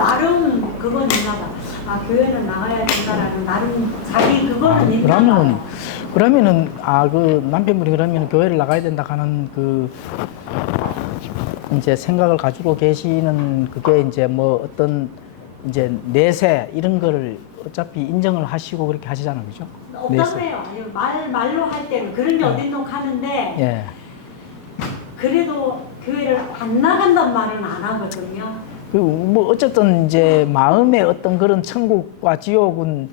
나름 그건 있나 봐. 아, 교회는 나가야 된다라는 나름 자기 그거는 있나 봐. 그러면은 그 남편분이 그러면 교회를 나가야 된다 하는 그 이제 생각을 가지고 계시는 그게 이제 뭐 어떤 이제 내세 이런 거를 어차피 인정을 하시고 그렇게 하시잖아요, 그죠? 없다며요. 말로 할 때는 그런 게 어딘가 하는데 예. 그래도 교회를 안 나간단 말은 안 하거든요. 그리고 뭐 어쨌든 이제 마음의 어떤 그런 천국과 지옥은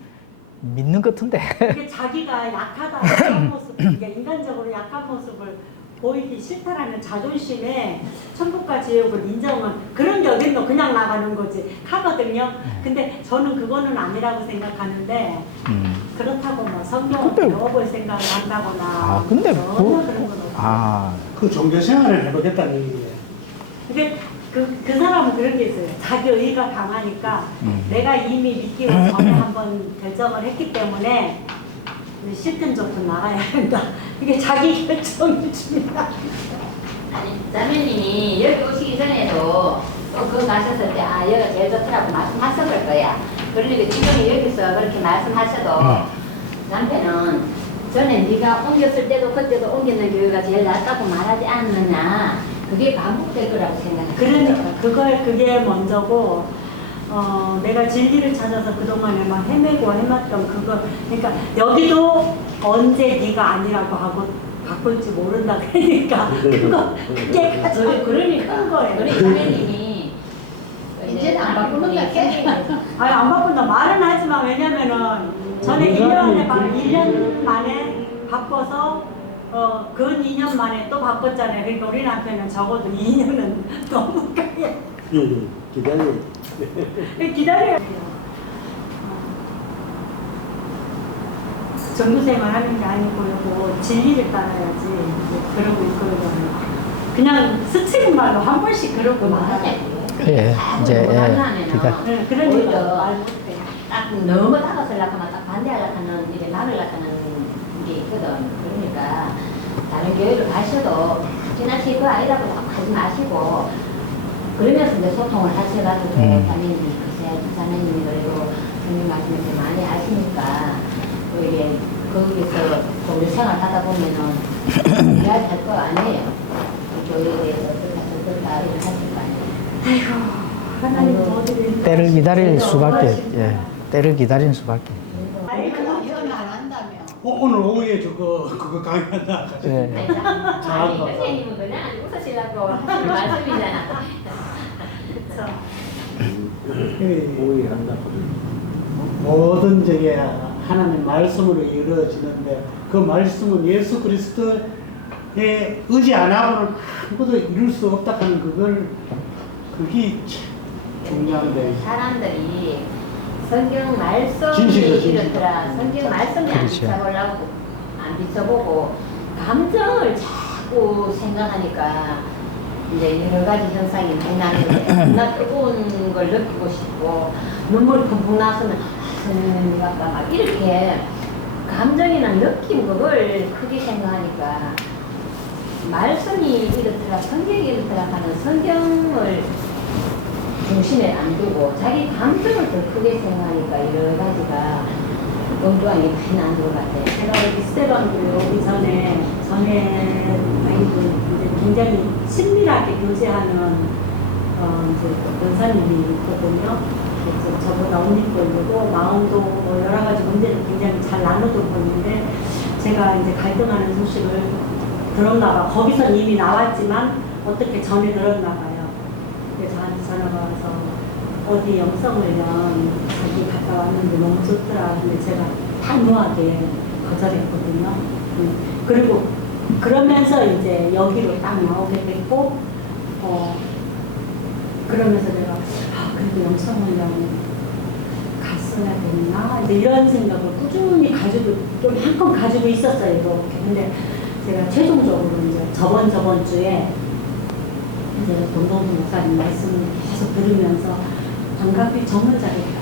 믿는 것 같은데. 그게 자기가 약하다, 약한 모습, 그러니까 인간적으로 약한 모습을 보이기 싫다라는 자존심에 천국과 지옥을 인정은 그런 게 어딘가 그냥 나가는 거지 하거든요. 근데 저는 그거는 아니라고 생각하는데 그렇다고 뭐 성경을 배워볼 생각을 한다거나 근데 전혀 그런 건 없어요. 그 종교 생활을 해보겠다는 얘기예요. 근데 그 사람은 그런 게 있어요. 자기 의가 강하니까 내가 이미 믿기로 전에 한번 결정을 했기 때문에 싫든 좋든 나가야 한다. 이게 자기 결정이십니다. 아니, 자매님이 여기 오시기 전에도 또 그거 가셨을 때 여기가 제일 좋더라고 말씀하셨을 거야. 그러니까 지금 여기서 그렇게 말씀하셔도 남편은 전에 네가 옮겼을 때도 그때도 옮기는 교회가 제일 낫다고 말하지 않느냐. 그게 반복될 거라고 생각해요. 그러니까 그게 먼저고 내가 진리를 찾아서 그동안에 막 헤매고 헤맸던 그거 그러니까 여기도 언제 네가 아니라고 하고 바꿀지 모른다 그러니까 그게 가장 큰 거예요. 우리 자매님이 이제는 안 바꾸는다 아니 안 바꾼다 말은 하지만 왜냐면은 전에 1년 만에 바꿔서 근 2년 만에 또 바꿨잖아요. 그러니까 우리 남편은 적어도 2년은 너무 가요. 기다려요. 전도생활 하는 게 아니고 이거 진리를 따라야지 그러고 있거든요. 그냥 스치는 말로 한 번씩 그러고 말하죠. 예, 이제 그러니까 말 못해요. 딱 너무 다가서려고 하면 딱 반대하려고 하는 일에 막으려고 하는 게 있거든. 그러니까 다른 교회를 가셔도 지나치 그거 아니라고 하지 마시고 그러면서 이제 소통을 하셔가지고 자매님이 글쎄 자매님이 그래도 주님 말씀을 많이 아시니까 또 이게 거기서 우리 생활 하다 보면은 이야기할 거 아니에요. 교회에 대해서 어떨까 이런 하실 거 아니에요. 아이고 하나님 도와드리는 때를 기다릴 수밖에. 예, 때를 기다리는 수밖에. 이건 안 한다며. 오늘 오후에 그거 강의한다. 예. 아니 선생님은 그냥 웃으시려고 하시는 말씀이잖아. 모든 저게 하나님의 말씀으로 이루어지는데 그 말씀은 예수 그리스도에 의지 안 하고는 아무것도 이룰 수 없다 하는 그게 중요한데 사람들이 성경 말씀이 진실이죠, 이렇더라. 성경 말씀이 안 비춰보려고 안 비춰보고 감정을 자꾸 생각하니까 이제 여러 가지 현상이 많이 나는데 나 뜨거운 걸 느끼고 싶고 눈물 펑펑 나서는 성령 같다 막 이렇게 감정이나 느낌 그걸 크게 생각하니까 말씀이 이렇더라 성경이 이렇더라 하는 성경을 중심에 안 두고 자기 감정을 더 크게 생각하니까 여러 가지가 엉뚱하게 많이 나는 것 같아요. 제가 여기 스테반 교회 오기 전에 아이들 이제 굉장히 친밀하게 교제하는 이제 연사님이 있거든요. 그래서 저보다 언니도 있고 마음도 뭐 여러 가지 문제를 굉장히 잘 나누던 분인데 제가 이제 갈등하는 소식을 들었나 봐. 거기서 이미 나왔지만 어떻게 전에 들었나 봐요. 그래서 저한테 전화가 와서 어디 영성훈련 자기 갔다 왔는데 너무 좋더라. 근데 제가 단호하게 거절했거든요. 그리고 그러면서 이제 여기로 딱 나오게 됐고, 그러면서 내가 그래도 영성훈련 갔어야 됐나? 이제 이런 생각을 꾸준히 가지고 좀 한껏 가지고 있었어요. 이렇게. 근데 제가 최종적으로 이제 저번 주에 이제 동동수 목사님 말씀을 계속 들으면서 반갑게 정말 잘했다.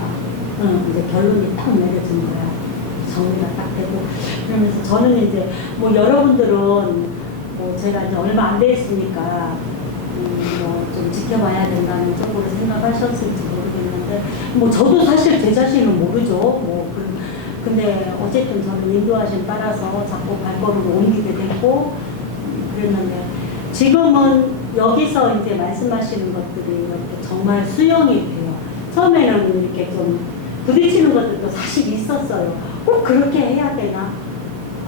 이제 결론이 딱 내려진 거야. 정리가 딱 되고. 그러면서 저는 이제 뭐 여러분들은 뭐 제가 이제 얼마 안 됐으니까 뭐 좀 지켜봐야 된다는 쪽으로 생각하셨을지 모르겠는데 뭐 저도 사실 제 자신은 모르죠. 뭐 근데 어쨌든 저는 인도하심 따라서 자꾸 발걸음을 옮기게 됐고 그랬는데 지금은 여기서 이제 말씀하시는 것들이 이렇게 정말 수용이 돼요. 처음에는 이렇게 좀 부딪히는 것들도 사실 있었어요. 꼭 그렇게 해야 되나?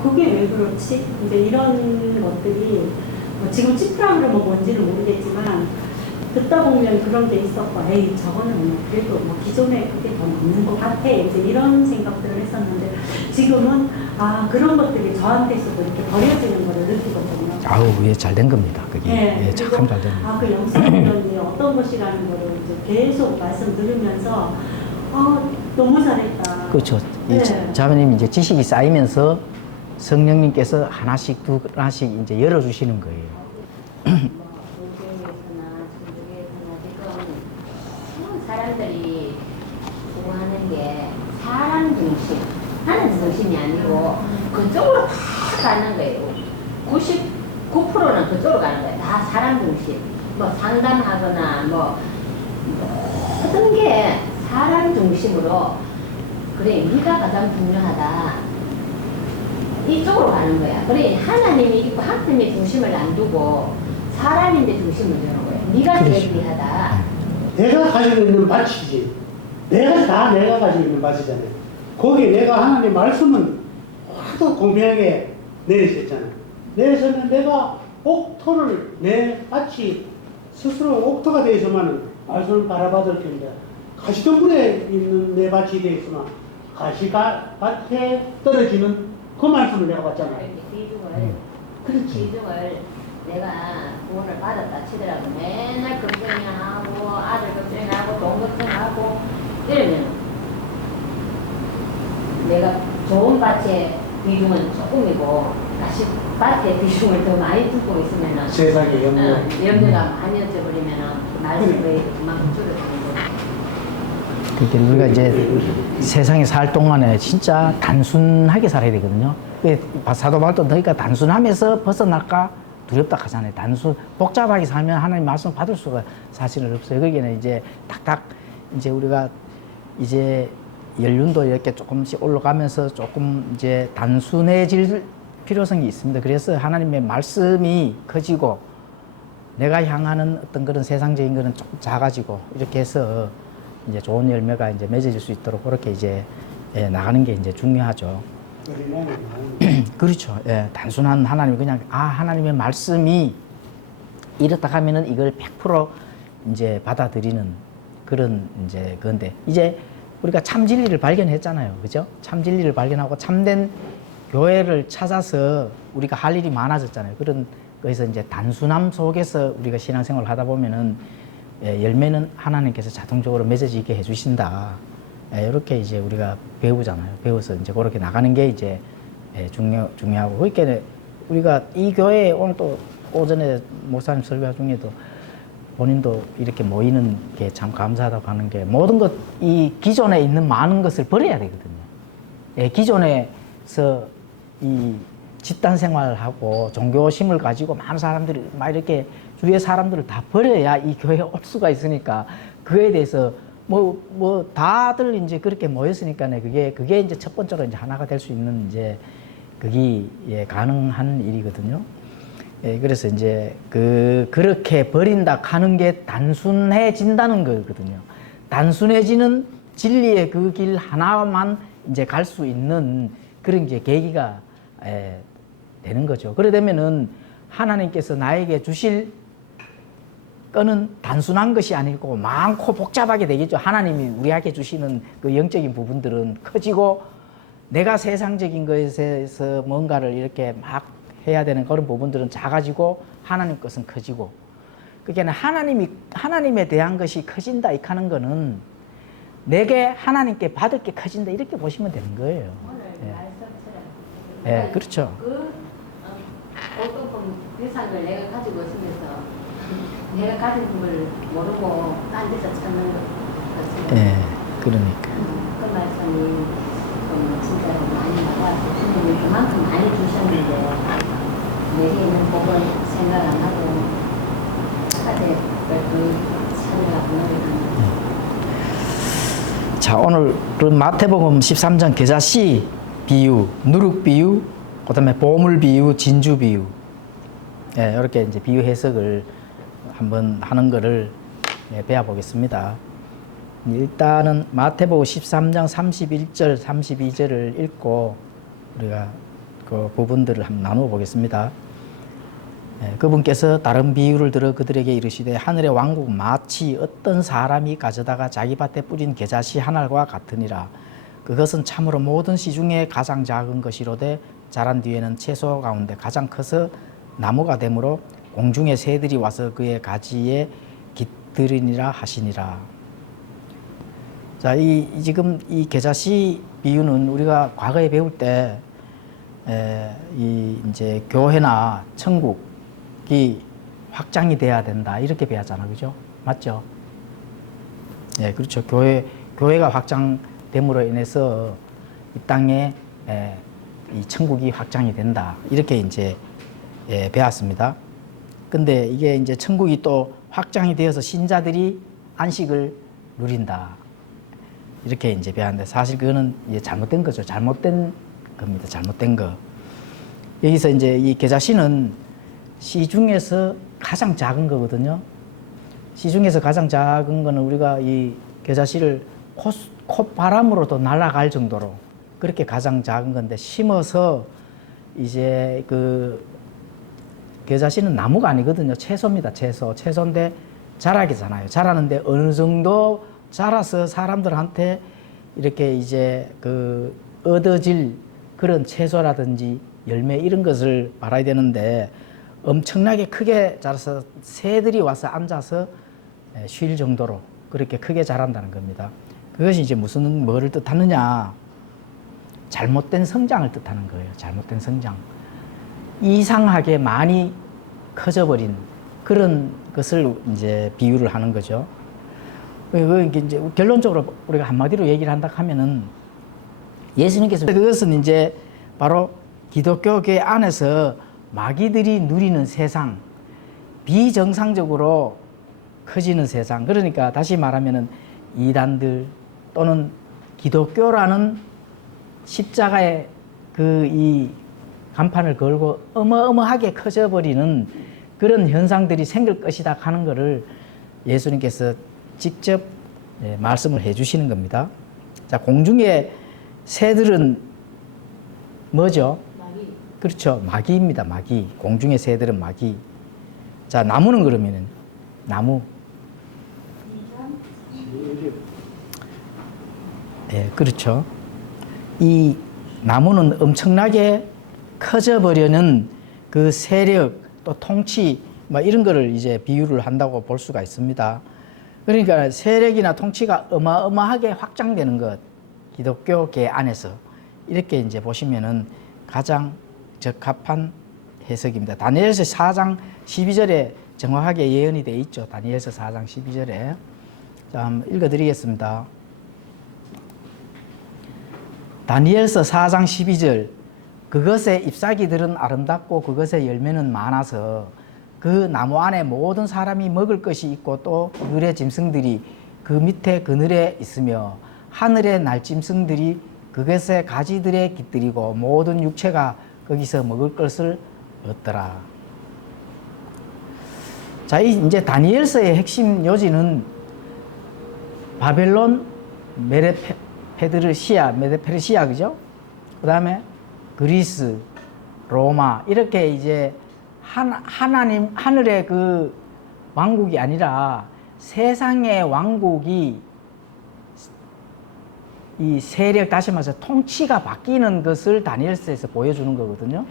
그게 왜 그렇지? 이제 이런 것들이 뭐 지금 찌푸라 그러면 뭔지는 모르겠지만 듣다 보면 그런 게 있었고 에이 저거는 뭐 그래도 뭐 기존에 그게 더 맞는 것 같아 이제 이런 생각들을 했었는데 지금은 아 그런 것들이 저한테서도 이렇게 버려지는 거를 느끼거든요. 아우, 예, 잘 된 겁니다. 그게. 네, 예, 참 잘 된 겁니다. 아그 영성이론이 어떤 것이라는 거를 이제 계속 말씀 들으면서 너무 잘했다. 그렇죠. 네. 자매님 이제 지식이 쌓이면서 성령님께서 하나씩 두 하나씩 이제 열어주시는 거예요. 뭐 교회에서나 중국에서나 지금 사람들이 구하는 게 사람 중심, 하는 중심이 아니고 그쪽으로 다 가는 거예요. 99%는 그쪽으로 가는 거예요. 다 사람 중심. 뭐 상담하거나 뭐 모든 게 사람 중심으로 그래 네가 가장 중요하다. 이쪽으로 가는 거야. 그래 하나님이 있고 하나님의 중심을 안 두고 사람인데 중심을 두는 거야. 네가 제일 귀하다. 내가 가지고 있는 밭이지. 내가 가지고 있는 밭이잖아요. 거기에 내가 하나님 말씀은 하도 공평하게 내리셨잖아요. 내리셨는 내가 옥토를 내 밭이 스스로 옥토가 되어 있으면 말씀을 바라받을 텐데 가시덤불에 있는 내 밭이 되어 있으면 가시밭에 떨어지는 그 말씀을 내가 받잖아요. 비중을 내가 구원을 받았다 치더라도 맨날 걱정하고 아들 걱정하고 돈 걱정하고 이러면 내가 좋은 밭의 비중은 조금이고 다시 밭의 비중을 더 많이 두고 있으면은 세상에 염려가 많이 어져버리면은 말씀의 그만큼 줄어드는 거예요. 그러니까 우리가 이제 세상에 살 동안에 진짜 단순하게 살아야 되거든요. 사도 바울도 너희가 단순함에서 벗어날까 두렵다 하잖아요. 복잡하게 살면 하나님 말씀 받을 수가 사실은 없어요. 거기는 이제 탁탁 이제 우리가 이제 연륜도 이렇게 조금씩 올라가면서 조금 이제 단순해질 필요성이 있습니다. 그래서 하나님의 말씀이 커지고 내가 향하는 어떤 그런 세상적인 거는 조금 작아지고 이렇게 해서 이제 좋은 열매가 이제 맺어질 수 있도록 그렇게 이제 나가는 게 이제 중요하죠. 그렇죠. 예, 단순한 하나님 그냥 하나님의 말씀이 이렇다 하면은 이걸 100% 이제 받아들이는 그런 이제 건데 이제 우리가 참 진리를 발견했잖아요. 그죠? 참 진리를 발견하고 참된 교회를 찾아서 우리가 할 일이 많아졌잖아요. 그런 거에서 이제 단순함 속에서 우리가 신앙생활을 하다 보면은 열매는 하나님께서 자동적으로 맺어지게 해주신다. 이렇게 이제 우리가 배우잖아요. 배워서 이제 그렇게 나가는 게 이제 중요하고. 그러니까 우리가 이 교회에 오늘 또 오전에 목사님 설교 중에도 본인도 이렇게 모이는 게 참 감사하다고 하는 게 모든 것, 이 기존에 있는 많은 것을 버려야 되거든요. 기존에서 이 집단 생활하고 종교심을 가지고 많은 사람들이 막 이렇게 주위의 사람들을 다 버려야 이 교회에 올 수가 있으니까 그에 대해서 뭐 다들 이제 그렇게 모였으니까 그게 이제 첫 번째로 이제 하나가 될 수 있는 이제 그게 가능한 일이거든요. 그래서 이제 그렇게 버린다 하는 게 단순해진다는 거거든요. 단순해지는 진리의 그 길 하나만 이제 갈 수 있는 그런 이제 계기가 되는 거죠. 그래 되면은 하나님께서 나에게 주실 거는 단순한 것이 아니고 많고 복잡하게 되겠죠. 하나님이 우리에게 주시는 그 영적인 부분들은 커지고 내가 세상적인 것에서 뭔가를 이렇게 막 해야 되는 그런 부분들은 작아지고 하나님 것은 커지고 그러니까 하나님에 대한 것이 커진다 이 하는 거는 내게 하나님께 받을 게 커진다 이렇게 보시면 되는 거예요. 오늘 말씀처럼 예, 그렇죠. 어떤 대상을 내가 가지고 있으면서 내가 가진 걸 모르고 딴 데서 찾는 것 같습니다. 예, 그러니까. 그 말씀이 진짜로 많이 나와서 주님이 그만큼 많이 주셨는데 내게 있는 복을 생각 안 하고 바깥에 그 산이라고 노래하는. 자, 오늘은 마태복음 13장 겨자씨 비유, 누룩 비유, 그다음에 보물 비유, 진주 비유. 예, 이렇게 이제 비유 해석을 한번 하는 거를 배워보겠습니다. 일단은 마태복음 13장 31절, 32절을 읽고 우리가 그 부분들을 한번 나누어 보겠습니다. 그분께서 다른 비유를 들어 그들에게 이르시되 하늘의 왕국은 마치 어떤 사람이 가져다가 자기 밭에 뿌린 겨자씨 한 알과 같으니라. 그것은 참으로 모든 씨 중에 가장 작은 것이로되 자란 뒤에는 채소 가운데 가장 커서 나무가 되므로 공중의 새들이 와서 그의 가지에 깃들이니라 하시니라. 자, 지금 이 겨자씨 비유는 우리가 과거에 배울 때 이제 교회나 천국이 확장이 돼야 된다 이렇게 배웠잖아, 그죠? 맞죠? 예, 그렇죠. 교회가 확장됨으로 인해서 이 땅에 이 천국이 확장이 된다 이렇게 이제 배웠습니다. 근데 이게 이제 천국이 또 확장이 되어서 신자들이 안식을 누린다 이렇게 이제 배웠는데 사실 그거는 이제 잘못된 거죠. 잘못된 겁니다. 잘못된 거. 여기서 이제 이 겨자씨는 씨 중에서 가장 작은 거거든요. 씨 중에서 가장 작은 거는 우리가 이 겨자씨를 콧바람으로도 날아갈 정도로 그렇게 가장 작은 건데 심어서 이제 그 겨자씨는 나무가 아니거든요. 채소입니다. 채소인데 자라기잖아요. 자라는데 어느 정도 자라서 사람들한테 이렇게 이제 그 얻어질 그런 채소라든지 열매 이런 것을 말아야 되는데 엄청나게 크게 자라서 새들이 와서 앉아서 쉴 정도로 그렇게 크게 자란다는 겁니다. 그것이 이제 뭐를 뜻하느냐? 잘못된 성장을 뜻하는 거예요. 잘못된 성장. 이상하게 많이 커져버린 그런 것을 이제 비유를 하는 거죠. 이제 결론적으로 우리가 한마디로 얘기를 한다 하면은 예수님께서 그것은 이제 바로 기독교계 안에서 마귀들이 누리는 세상, 비정상적으로 커지는 세상. 그러니까 다시 말하면은 이단들 또는 기독교라는 십자가의 이 간판을 걸고 어마어마하게 커져버리는 그런 현상들이 생길 것이다 하는 것을 예수님께서 직접 말씀을 해주시는 겁니다. 자, 공중의 새들은 뭐죠? 마귀. 그렇죠. 마귀입니다. 마귀. 공중의 새들은 마귀. 자, 나무는 그러면은 나무. 네, 그렇죠. 이 나무는 엄청나게 커져버리는 그 세력 또 통치 뭐 이런 거를 이제 비유를 한다고 볼 수가 있습니다. 그러니까 세력이나 통치가 어마어마하게 확장되는 것, 기독교계 안에서 이렇게 이제 보시면은 가장 적합한 해석입니다. 다니엘서 4장 12절에 정확하게 예언이 되어 있죠. 다니엘서 4장 12절에. 자, 한번 읽어드리겠습니다. 다니엘서 4장 12절. 그것의 잎사귀들은 아름답고 그것의 열매는 많아서 그 나무 안에 모든 사람이 먹을 것이 있고 또 들의 짐승들이 그 밑에 그늘에 있으며 하늘의 날짐승들이 그것의 가지들에 깃들이고 모든 육체가 거기서 먹을 것을 얻더라. 자, 이제 다니엘서의 핵심 요지는 바벨론, 메데페르시아, 그죠? 그 다음에 그리스, 로마, 이렇게 이제 하나님, 하늘의 그 왕국이 아니라 세상의 왕국이 이 세력, 다시 말해서 통치가 바뀌는 것을 다니엘서에서 보여주는 거거든요.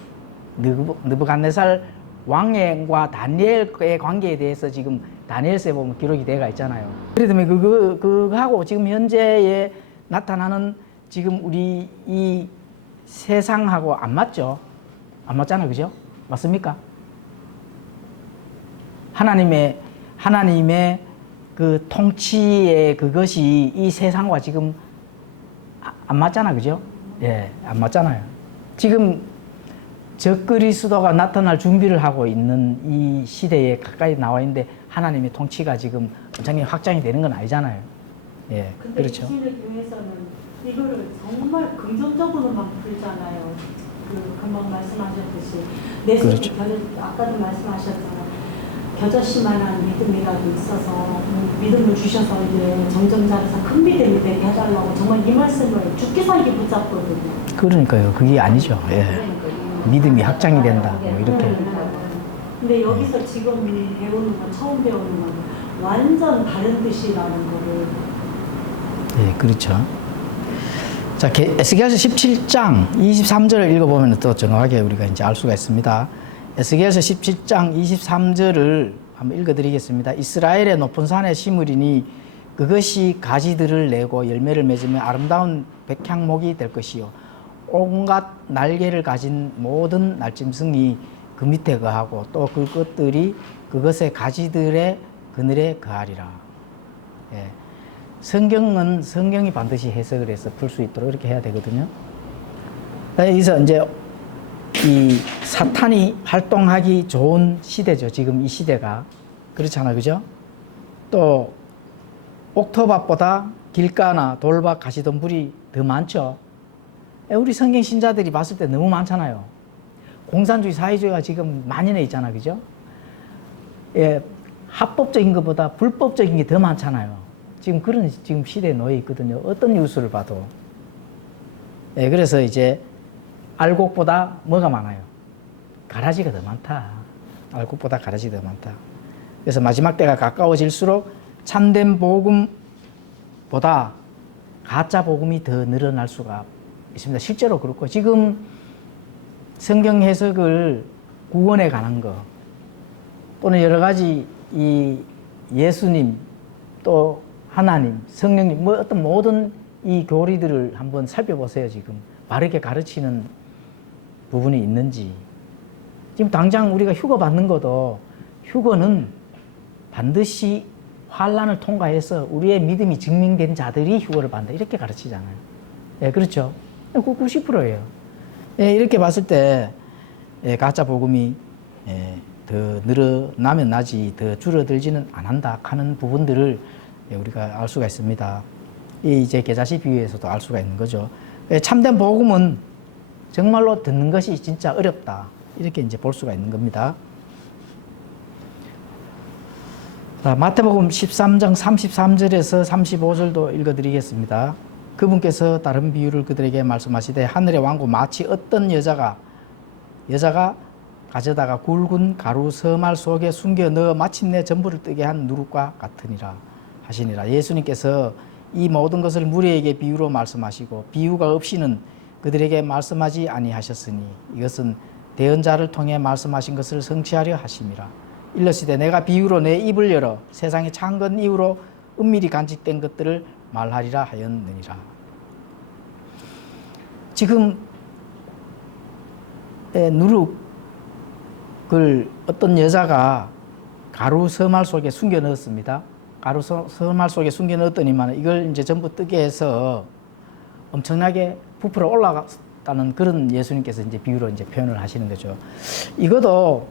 느부갓네살 왕과 다니엘의 관계에 대해서 지금 다니엘서에 보면 기록이 되어 있잖아요. 그렇기 때문에 그거하고 지금 현재에 나타나는 지금 우리 이 세상하고 안 맞죠? 안 맞잖아요. 그죠? 맞습니까? 하나님의 그 통치의 그것이 이 세상과 지금 안 맞잖아. 그죠? 예, 안 맞잖아요. 지금 적그리스도가 나타날 준비를 하고 있는 이 시대에 가까이 나와 있는데 하나님의 통치가 지금 완전히 확장이 되는 건 아니잖아요. 예, 근데 그렇죠. 이신의 교회에서는 이거를 정말 긍정적으로만 풀잖아요. 그 금방 말씀하셨듯이 내 속에 그렇죠. 아까도 말씀하셨잖아요. 겨자씨만한 믿음이라도 있어서 믿음을 주셔서 이제 정정자에서 큰 믿음이 되게 해달라고 정말 이 말씀을 죽기 살기 붙잡거든요. 그러니까요. 그게 아니죠. 예. 믿음이 확장이 된다. 뭐 이렇게. 근데 여기서 지금 배우는 건 처음 배우는 건 완전 다른 뜻이라는 거를. 예, 그렇죠. 자, 에스겔서 17장 23절을 읽어보면 또 정확하게 우리가 이제 알 수가 있습니다. 에스겔서 17장 23절을 한번 읽어드리겠습니다. 이스라엘의 높은 산에 심으리니 그것이 가지들을 내고 열매를 맺으면 아름다운 백향목이 될 것이요. 온갖 날개를 가진 모든 날짐승이 그 밑에 거하고 또 그것들이 그것의 가지들의 그늘에 거하리라. 예. 성경은 성경이 반드시 해석을 해서 풀 수 있도록 이렇게 해야 되거든요. 여기서 이제 이 사탄이 활동하기 좋은 시대죠. 지금 이 시대가. 그렇잖아요. 그죠? 또 옥토밭보다 길가나 돌밭 가시덤불이 더 많죠. 우리 성경 신자들이 봤을 때 너무 많잖아요. 공산주의 사회주의가 지금 만연해 있잖아. 그죠? 예, 합법적인 것보다 불법적인 게 더 많잖아요. 지금 그런 지금 시대에 놓여 있거든요. 어떤 뉴스를 봐도. 예, 그래서 이제 알곡보다 뭐가 많아요? 가라지가 더 많다. 알곡보다 가라지가 더 많다. 그래서 마지막 때가 가까워질수록 참된 복음보다 가짜 복음이 더 늘어날 수가 있습니다. 실제로 그렇고 지금 성경 해석을 구원에 관한 거 또는 여러 가지 이 예수님 또 하나님, 성령님 뭐 어떤 모든 이 교리들을 한번 살펴보세요. 지금 바르게 가르치는 부분이 있는지. 지금 당장 우리가 휴거 받는 것도 휴거는 반드시 환란을 통과해서 우리의 믿음이 증명된 자들이 휴거를 받는다. 이렇게 가르치잖아요. 예, 그렇죠. 90%예요. 예, 이렇게 봤을 때 예, 가짜 복음이 예, 더 늘어나면 나지 더 줄어들지는 안 한다 하는 부분들을 예, 우리가 알 수가 있습니다. 이 이제 계자시 비유에서도 알 수가 있는 거죠. 예, 참된 복음은 정말로 듣는 것이 진짜 어렵다. 이렇게 이제 볼 수가 있는 겁니다. 자, 마태복음 13장 33절에서 35절도 읽어드리겠습니다. 그분께서 다른 비유를 그들에게 말씀하시되 하늘의 왕국 마치 어떤 여자가 가져다가 굵은 가루 서말 속에 숨겨 넣어 마침내 전부를 뜨게 한 누룩과 같으니라 하시니라. 예수님께서 이 모든 것을 무리에게 비유로 말씀하시고 비유가 없이는 그들에게 말씀하지 아니하셨으니 이것은 대언자를 통해 말씀하신 것을 성취하려 하심이라. 일러시되 내가 비유로 내 입을 열어 세상의 창건 이후로 은밀히 간직된 것들을 말하리라 하였느니라. 지금 누룩을 어떤 여자가 가루 서말 속에 숨겨 넣었습니다. 가루 서말 속에 숨겨 넣었더니만 이걸 이제 전부 뜨게 해서 엄청나게 부풀어 올라갔다는 그런 예수님께서 이제 비유로 이제 표현을 하시는 거죠. 이것도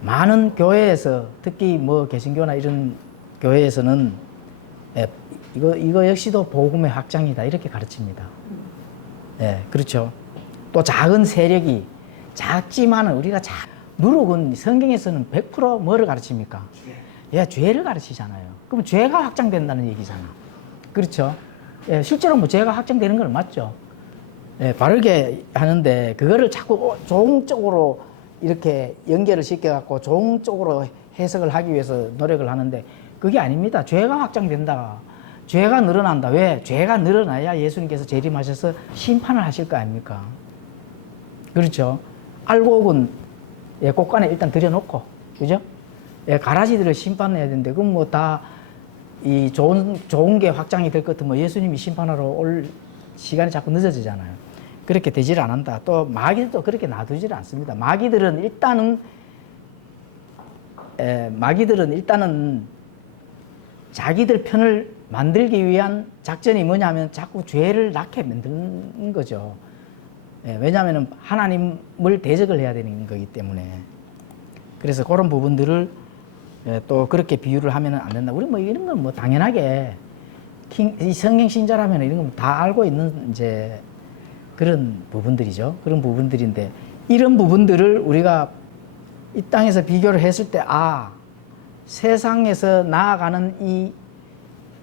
많은 교회에서 특히 뭐 개신교나 이런 교회에서는 이거 역시도 복음의 확장이다 이렇게 가르칩니다. 예, 그렇죠. 또 작은 세력이 작지만은 우리가 누룩은 성경에서는 100% 뭐를 가르칩니까? 예, 죄를 가르치잖아요. 그럼 죄가 확장된다는 얘기잖아. 그렇죠. 예, 실제로 뭐 죄가 확장되는 건 맞죠. 예, 바르게 하는데 그거를 자꾸 좋은 쪽으로 이렇게 연결을 시켜갖고 좋은 쪽으로 해석을 하기 위해서 노력을 하는데 그게 아닙니다. 죄가 확장된다. 죄가 늘어난다. 왜? 죄가 늘어나야 예수님께서 재림하셔서 심판을 하실 거 아닙니까? 그렇죠. 알곡은 예, 곳간에 일단 들여놓고, 그죠? 예, 가라지들을 심판해야 되는데, 그럼 뭐 다 이 좋은 게 확장이 될 것 같으면 예수님이 심판하러 올 시간이 자꾸 늦어지잖아요. 그렇게 되질 않는다. 또 마귀들도 그렇게 놔두질 않습니다. 마귀들은 일단은 자기들 편을 만들기 위한 작전이 뭐냐면 자꾸 죄를 낳게 만드는 거죠. 예, 왜냐하면 하나님을 대적을 해야 되는 거기 때문에. 그래서 그런 부분들을 예, 또 그렇게 비유를 하면 안 된다. 우리 뭐 이런 건 뭐 당연하게 이 성경 신자라면 이런 건 다 알고 있는 이제 그런 부분들이죠. 그런 부분들인데 이런 부분들을 우리가 이 땅에서 비교를 했을 때 세상에서 나아가는 이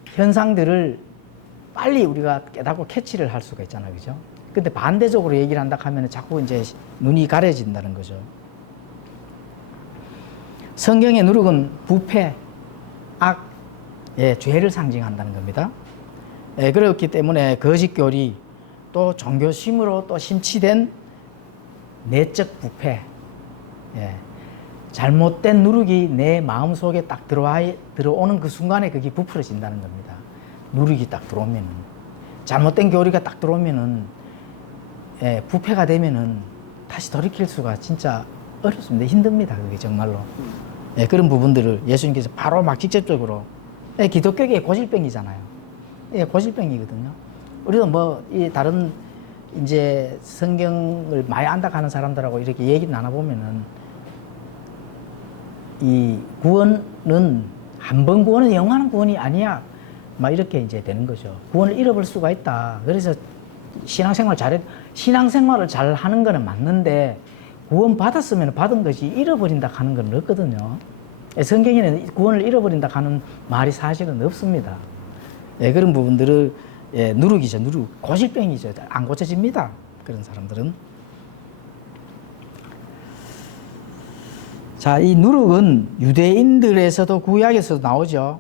현상들을 빨리 우리가 깨닫고 캐치를 할 수가 있잖아요. 그죠? 근데 반대적으로 얘기를 한다 하면 자꾸 이제 눈이 가려진다는 거죠. 성경의 누룩은 부패, 악, 죄를 상징한다는 겁니다. 그렇기 때문에 거짓 교리, 또 종교심으로 또 심취된 내적 부패, 잘못된 누룩이 내 마음속에 딱 들어오는 그 순간에 그게 부풀어진다는 겁니다. 누룩이 딱 들어오면은, 잘못된 교리가 딱 들어오면은, 부패가 되면은 다시 돌이킬 수가 진짜 어렵습니다. 힘듭니다. 그게 정말로. 그런 부분들을 예수님께서 바로 막 직접적으로, 기독교계의 고질병이잖아요. 고질병이거든요. 우리도 뭐, 이 다른 이제 성경을 많이 안다 하는 사람들하고 이렇게 얘기를 나눠보면은, 이 구원은, 한 번 구원은 영원한 구원이 아니야. 막 이렇게 이제 되는 거죠. 구원을 잃어버릴 수가 있다. 그래서 신앙생활을 잘 하는 거는 맞는데, 구원 받았으면 받은 것이 잃어버린다 하는 건 없거든요. 성경에는 구원을 잃어버린다 하는 말이 사실은 없습니다. 그런 부분들을 누룩이죠. 누룩. 고질병이죠. 안 고쳐집니다. 그런 사람들은. 자, 이 누룩은 유대인들에서도 구약에서도 나오죠.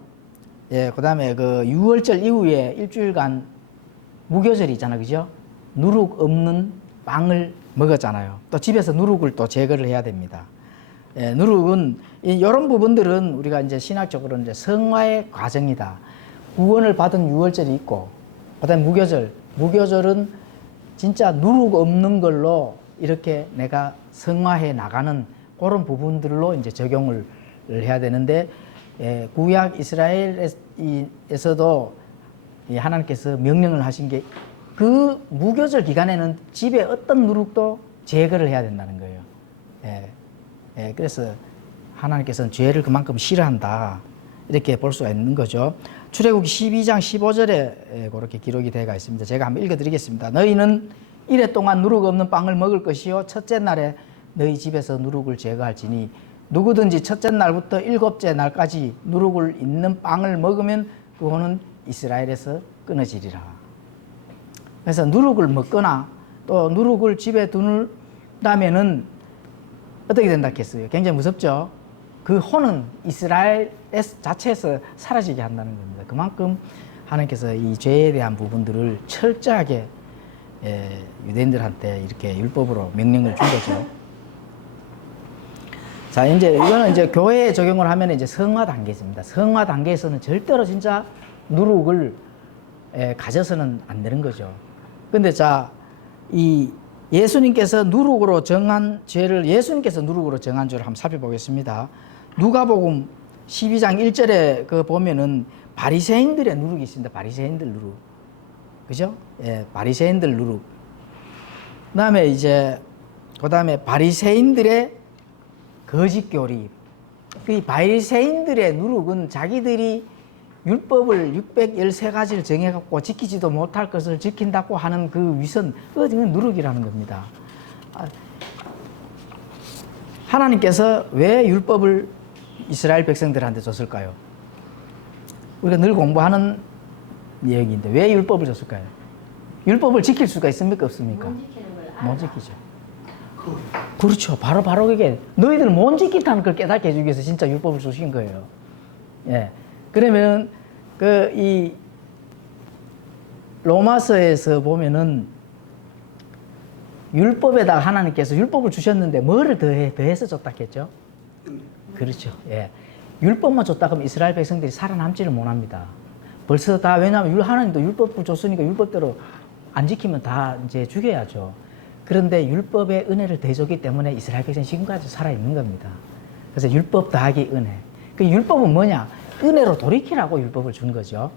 그 다음에 그 유월절 이후에 일주일간 무교절이 있잖아요. 그죠? 누룩 없는 빵을 먹었잖아요. 또 집에서 누룩을 또 제거를 해야 됩니다. 누룩은 이런 부분들은 우리가 이제 신학적으로 이제 성화의 과정이다. 구원을 받은 유월절이 있고, 그다음에 무교절. 무교절은 진짜 누룩 없는 걸로 이렇게 내가 성화해 나가는 그런 부분들로 이제 적용을 해야 되는데, 구약 이스라엘에서도 하나님께서 명령을 하신 게 그 무교절 기간에는 집에 어떤 누룩도 제거를 해야 된다는 거예요. 그래서 하나님께서는 죄를 그만큼 싫어한다. 이렇게 볼 수가 있는 거죠. 출애굽기 12장 15절에 그렇게 기록이 되어 있습니다. 제가 한번 읽어드리겠습니다. 너희는 이래 동안 누룩 없는 빵을 먹을 것이요 첫째 날에 너희 집에서 누룩을 제거할지니 누구든지 첫째 날부터 일곱째 날까지 누룩을 있는 빵을 먹으면 그거는 이스라엘에서 끊어지리라. 그래서 누룩을 먹거나 또 누룩을 집에 두는다면은 어떻게 된다 했어요? 굉장히 무섭죠? 그 혼은 이스라엘 자체에서 사라지게 한다는 겁니다. 그만큼 하나님께서 이 죄에 대한 부분들을 철저하게 유대인들한테 이렇게 율법으로 명령을 준 거죠. 자, 이제 이거는 이제 교회에 적용을 하면 이제 성화 단계입니다. 성화 단계에서는 절대로 진짜 누룩을 가져서는 안 되는 거죠. 근데 자, 이 예수님께서 누룩으로 정한 죄를 한번 살펴보겠습니다. 누가복음 12장 1절에 그 보면은 바리새인들의 누룩이 있습니다. 바리새인들 누룩. 그죠? 바리새인들 누룩. 그다음에 바리새인들의 거짓 교리. 이 바리새인들의 누룩은 자기들이 율법을 613가지를 정해갖고 지키지도 못할 것을 지킨다고 하는 그 위선, 그건 누룩이라는 겁니다. 하나님께서 왜 율법을 이스라엘 백성들한테 줬을까요? 우리가 늘 공부하는 얘기인데 왜 율법을 줬을까요? 율법을 지킬 수가 있습니까? 없습니까? 못 지키죠. 그렇죠. 바로 그게 너희들 못 지킨다는 걸 깨닫게 해주기 위해서 진짜 율법을 주신 거예요. 그러면 이 로마서에서 보면은 율법에다가 하나님께서 율법을 주셨는데 뭐를 더해서 줬다 했죠? 그렇죠. 율법만 줬다 그러면 이스라엘 백성들이 살아남지를 못합니다. 벌써 다, 왜냐하면 하나님도 율법을 줬으니까 율법대로 안 지키면 다 이제 죽여야죠. 그런데 율법의 은혜를 더해줬기 때문에 이스라엘 백성이 지금까지 살아있는 겁니다. 그래서 율법 더하기 은혜. 그 율법은 뭐냐? 은혜로 돌이키라고 율법을 준 거죠.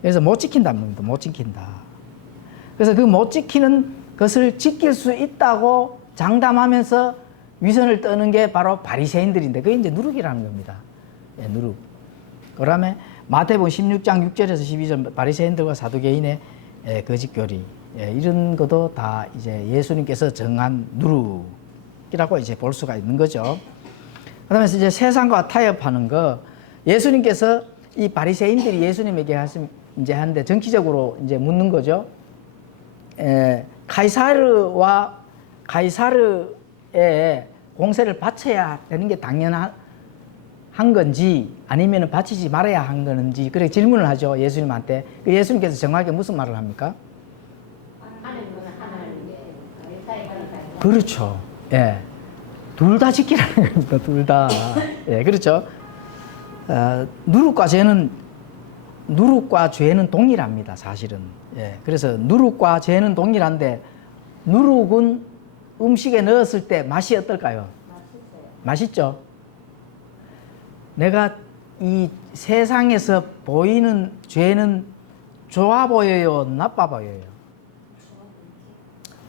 그래서 못 지킨다는 겁니다. 못 지킨다. 그래서 그 못 지키는 그것을 지킬 수 있다고 장담하면서 위선을 떠는 게 바로 바리새인들인데 그게 이제 누룩이라는 겁니다. 예, 누룩. 그다음에 마태복음 16장 6절에서 12절 바리새인들과 사두개인의 거짓교리 이런 것도 다 이제 예수님께서 정한 누룩이라고 이제 볼 수가 있는 거죠. 그다음에 이제 세상과 타협하는 거 예수님께서 이 바리새인들이 예수님에게 이제 하는데 정치적으로 이제 묻는 거죠. 카이사르와 카이사르의 공세를 바쳐야 되는 게 당연한 건지 아니면 바치지 말아야 한 건지 그렇게 질문을 하죠. 예수님한테. 예수님께서 정확하게 무슨 말을 합니까? 하는 거는 하나님께 사이가 그렇죠. 예. 둘 다 지키라는 겁니다. 둘 다. 예, 그렇죠. 누룩과 죄는 동일합니다. 사실은. 예. 그래서 누룩과 죄는 동일한데 누룩은 음식에 넣었을 때 맛이 어떨까요? 맛있죠. 내가 이 세상에서 보이는 죄는 좋아 보여요, 나빠 보여요?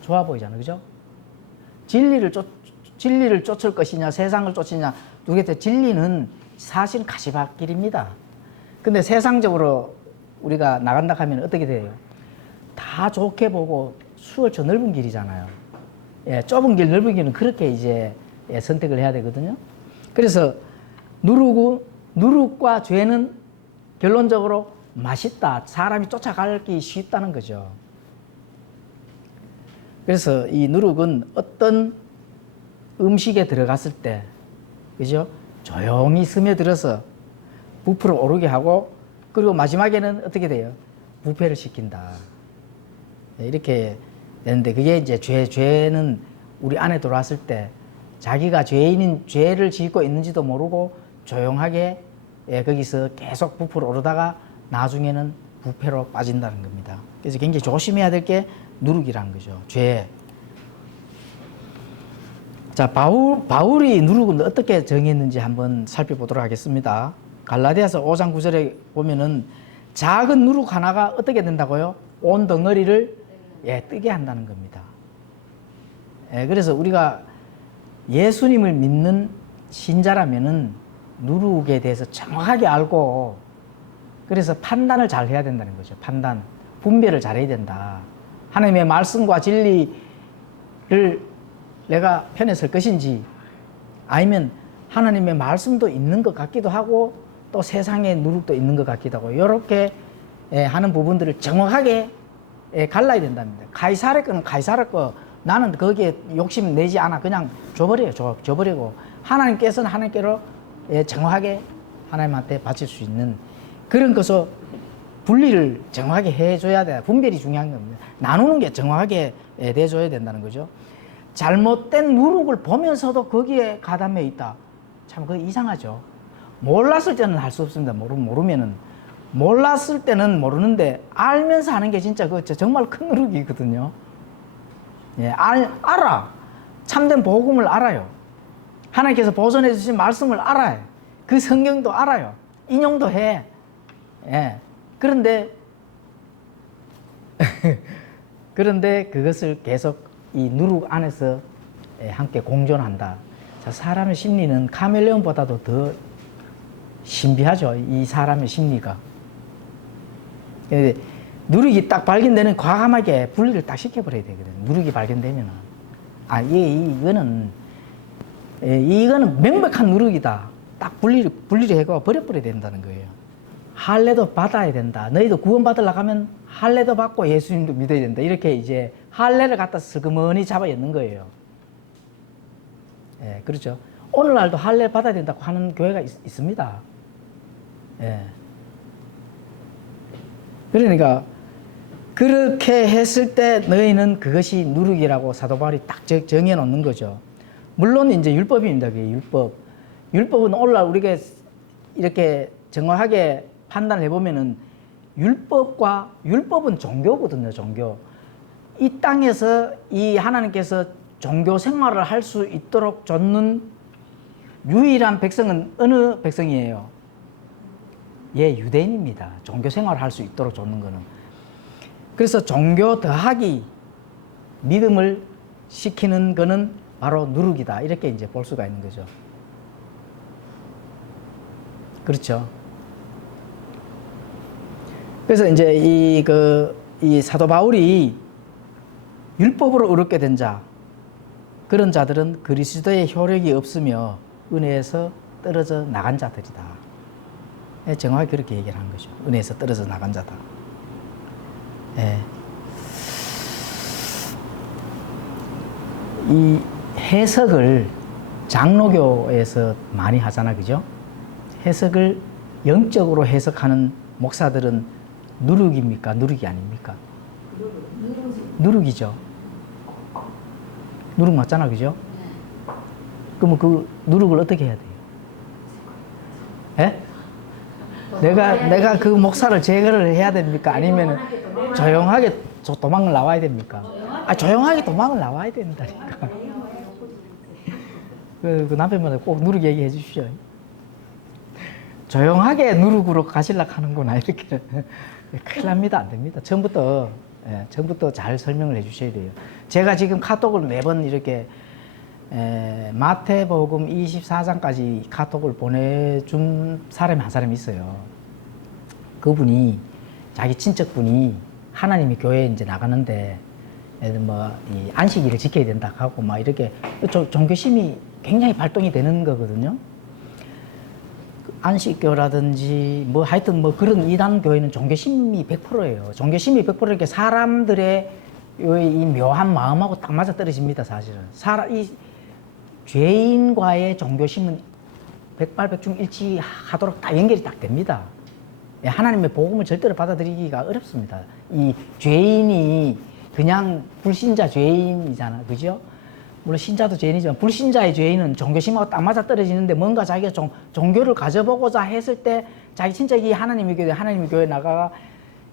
좋아 보이잖아요, 그죠? 진리를 쫓을 것이냐, 세상을 쫓으냐, 두 개째 진리는 사실 가시밭길입니다. 근데 세상적으로 우리가 나간다 하면 어떻게 돼요? 다 좋게 보고 수월처 넓은 길이잖아요. 예, 좁은 길, 넓은 길은 그렇게 이제 선택을 해야 되거든요. 그래서 누룩과 죄는 결론적으로 맛있다. 사람이 쫓아가기 쉽다는 거죠. 그래서 이 누룩은 어떤 음식에 들어갔을 때, 그죠? 조용히 스며들어서 부풀어 오르게 하고, 그리고 마지막에는 어떻게 돼요? 부패를 시킨다. 이렇게 되는데, 그게 이제 죄는 우리 안에 들어왔을 때, 자기가 죄를 짓고 있는지도 모르고 조용하게 거기서 계속 부풀어 오르다가 나중에는 부패로 빠진다는 겁니다. 그래서 굉장히 조심해야 될 게 누룩이라는 거죠. 죄. 자, 바울이 누룩은 어떻게 정했는지 한번 살펴보도록 하겠습니다. 갈라디아서 5장 9절에 보면은 작은 누룩 하나가 어떻게 된다고요? 온 덩어리를 뜨게 한다는 겁니다. 그래서 우리가 예수님을 믿는 신자라면은 누룩에 대해서 정확하게 알고 그래서 판단을 잘 해야 된다는 거죠. 판단, 분별을 잘 해야 된다. 하나님의 말씀과 진리를 내가 편에 설 것인지 아니면 하나님의 말씀도 있는 것 같기도 하고 또 세상의 누룩도 있는 것 같기도 하고 이렇게 하는 부분들을 정확하게 갈라야 된답니다. 카이사르 거는 카이사르 거 나는 거기에 욕심 내지 않아. 그냥 줘버려요. 줘버리고 하나님께서는 하나님께로 정확하게 하나님한테 바칠 수 있는 그런 것을 분리를 정확하게 해줘야 돼. 분별이 중요한 겁니다. 나누는 게 정확하게 돼줘야 된다는 거죠. 잘못된 누룩을 보면서도 거기에 가담해 있다. 참 그거 이상하죠. 몰랐을 때는 할 수 없습니다. 모르면은 몰랐을 때는 모르는데 알면서 하는 게 진짜 그 정말 큰 누룩이거든요. 알아. 참된 복음을 알아요. 하나님께서 보존해 주신 말씀을 알아요. 그 성경도 알아요. 인용도 해. 그런데 그것을 계속 이 누룩 안에서 함께 공존한다. 자, 사람의 심리는 카멜레온보다도 더 신비하죠. 이 사람의 심리가. 누룩이 딱 발견되는 과감하게 분리를 딱 시켜버려야 되거든요. 누룩이 발견되면은. 이거는 명백한 누룩이다. 딱 분리를 해고 버려버려야 된다는 거예요. 할례도 받아야 된다. 너희도 구원받으려고 하면 할례도 받고 예수님도 믿어야 된다. 이렇게 이제 할례를 갖다 슬그머니 잡아 엮는 거예요. 그렇죠. 오늘날도 할례 받아야 된다고 하는 교회가 있습니다. 그러니까 그렇게 했을 때 너희는 그것이 누룩이라고 사도 바울이 딱 정해 놓는 거죠. 물론 이제 율법입니다. 그게 율법. 율법은 오늘날 우리가 이렇게 정확하게 판단을 해보면은 율법은 종교거든요. 종교. 이 땅에서 이 하나님께서 종교 생활을 할 수 있도록 줬는 유일한 백성은 어느 백성이에요? 유대인입니다. 종교 생활을 할 수 있도록 줬는 거는. 그래서 종교 더하기 믿음을 시키는 거는 바로 누룩이다. 이렇게 이제 볼 수가 있는 거죠. 그렇죠. 그래서 이제 이 사도 바울이 율법으로 의롭게 된 자, 그런 자들은 그리스도의 효력이 없으며 은혜에서 떨어져 나간 자들이다. 정확히 그렇게 얘기를 한 거죠. 은혜에서 떨어져 나간 자다. 예. 이 해석을 장로교에서 많이 하잖아, 그죠? 해석을 영적으로 해석하는 목사들은 누룩입니까? 누룩이 아닙니까? 누룩이죠. 누룩 맞잖아, 그죠? 그러면 그 누룩을 어떻게 해야 돼요? 예? 내가 그 목사를 제거를 해야 됩니까? 아니면 조용하게 도망을 나와야 됩니까? 조용하게 도망을 나와야 된다니까. 그 남편분한테 꼭 누룩 얘기해 주십시오. 조용하게 누룩으로 가시려고 하는구나, 이렇게. 큰일 납니다. 안 됩니다. 처음부터 잘 설명을 해 주셔야 돼요. 제가 지금 카톡을 매번 이렇게 마태복음 24장까지 카톡을 보내준 사람이 한 사람이 있어요. 그분이 자기 친척분이 하나님의 교회에 이제 나가는데 이 안식일을 지켜야 된다 하고 막 이렇게 종교심이 굉장히 발동이 되는 거거든요. 안식교라든지 하여튼 그런 이단 교회는 종교심이 100%예요. 종교심이 100% 이렇게 사람들의 이 묘한 마음하고 딱 맞아 떨어집니다, 사실은. 이 죄인과의 종교심은 백발백중 일치하도록 딱 연결이 딱 됩니다. 하나님의 복음을 절대로 받아들이기가 어렵습니다. 이 죄인이 그냥 불신자 죄인이잖아, 그죠? 물론 신자도 죄인이지만 불신자의 죄인은 종교심하고 딱 맞아 떨어지는데 뭔가 자기가 종교를 가져보고자 했을 때 자기 친척이 하나님의 교회에 나가가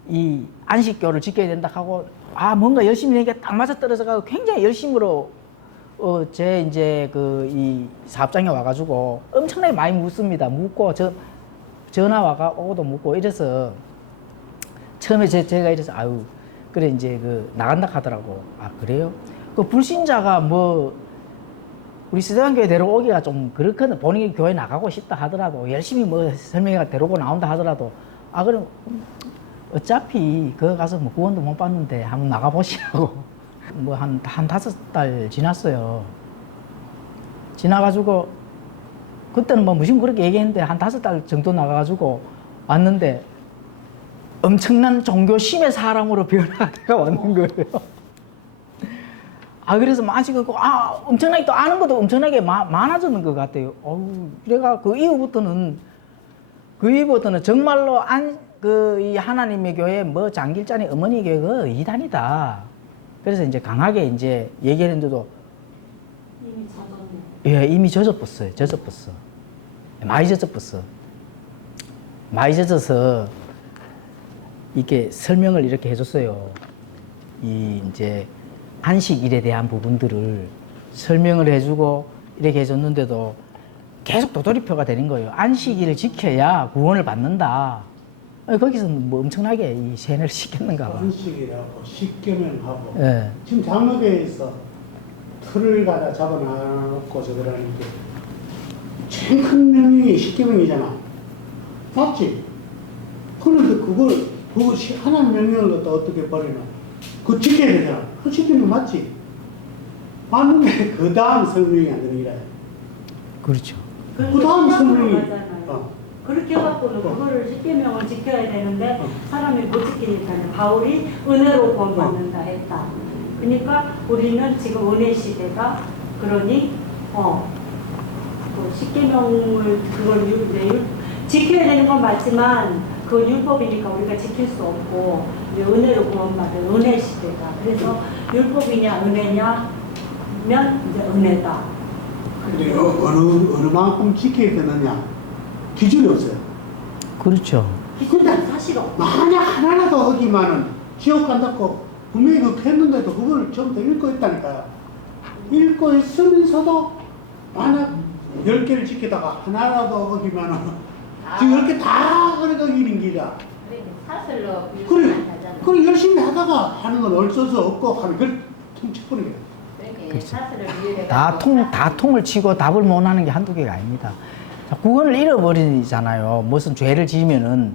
이 안식교를 지켜야 된다 하고 뭔가 열심히 하니까 딱 맞아 떨어져가지고 굉장히 열심으로 제 이제 이 사업장에 와가지고 엄청나게 많이 묻습니다. 묻고 전화 오고도 묻고 이래서 처음에 제가 이래서 그래 이제 나간다 하더라고. 그래요? 그 불신자가 우리 스테반교회 데려오기가 좀 그렇거든. 본인이 교회 나가고 싶다 하더라도 열심히 설명회가 데리고 나온다 하더라도 그럼 어차피 그거 가서 구원도 못 받는데 한번 나가보시라고. 한 5달 지났어요. 지나가지고 그때는 무슨 그렇게 얘기했는데 한 5달 정도 나가가지고 왔는데 엄청난 종교심의 사람으로 변화가 왔는 거예요. 그래서 마시고 엄청나게 또 아는 것도 엄청나게 많아지는 것 같아요. 그래가 그 이후부터는 정말로 이 하나님의 교회 장길자니 어머니 교회가 이단이다. 그래서 이제 강하게 이제 얘기를 했는데도 이미 젖었네. 예, 이미 젖어버렸어요. 많이 젖어버렸어. 많이 젖어서 이렇게 설명을 이렇게 해줬어요. 이제 안식일에 대한 부분들을 설명을 해주고 이렇게 해줬는데도 계속 도돌이표가 되는 거예요. 안식일을 지켜야 구원을 받는다. 거기서 엄청나게 이 세뇌를 시켰는가 봐. 안식이라고 십계명하고 예. 지금 장로교에서 틀을 갖다 잡아놓고 저거라는 게 제일 큰 명령이 십계명이잖아. 맞지? 그런데 그걸 하나님 명령을 갖다 어떻게 버리나? 그거 지켜야 되잖아. 그 지키면 맞지? 맞는데 그 다음 성명이 안 되는 기라. 그렇죠. 그 다음 성명이 그렇게 해갖고는 그거를 십계명을 지켜야 되는데 사람이 못 지키니까 바울이 은혜로 구원받는다 했다. 그러니까 우리는 지금 은혜 시대가 그러니 그 십계명을 그걸 지켜야 되는 건 맞지만 그 율법이니까 우리가 지킬 수 없고 이제 은혜로 구원받은 은혜 시대다. 그래서 율법이냐 은혜냐면 이제 은혜다. 근데 어느 만큼 지켜야 되느냐 기준이 없어요. 그렇죠. 기준은 사실 없고 만약 하나라도 어기만은 지옥 간다고 분명히 그렇게 했는데도 그걸 전부 다 읽고 있다니까요. 읽고 있으면서도 만약 10개를 지키다가 하나라도 어기만은 지금 이렇게 다 어기는 길이야. 사슬로 그래 열심히 하다가 하는 건 어쩔 수 없고 하는 걸 퉁쳐버리게. 그러니까 그렇죠. 사슬을 이해해가 다 통을 치고 답을 못 하는 게 한두 개가 아닙니다. 자, 구원을 잃어버리잖아요. 무슨 죄를 지으면은.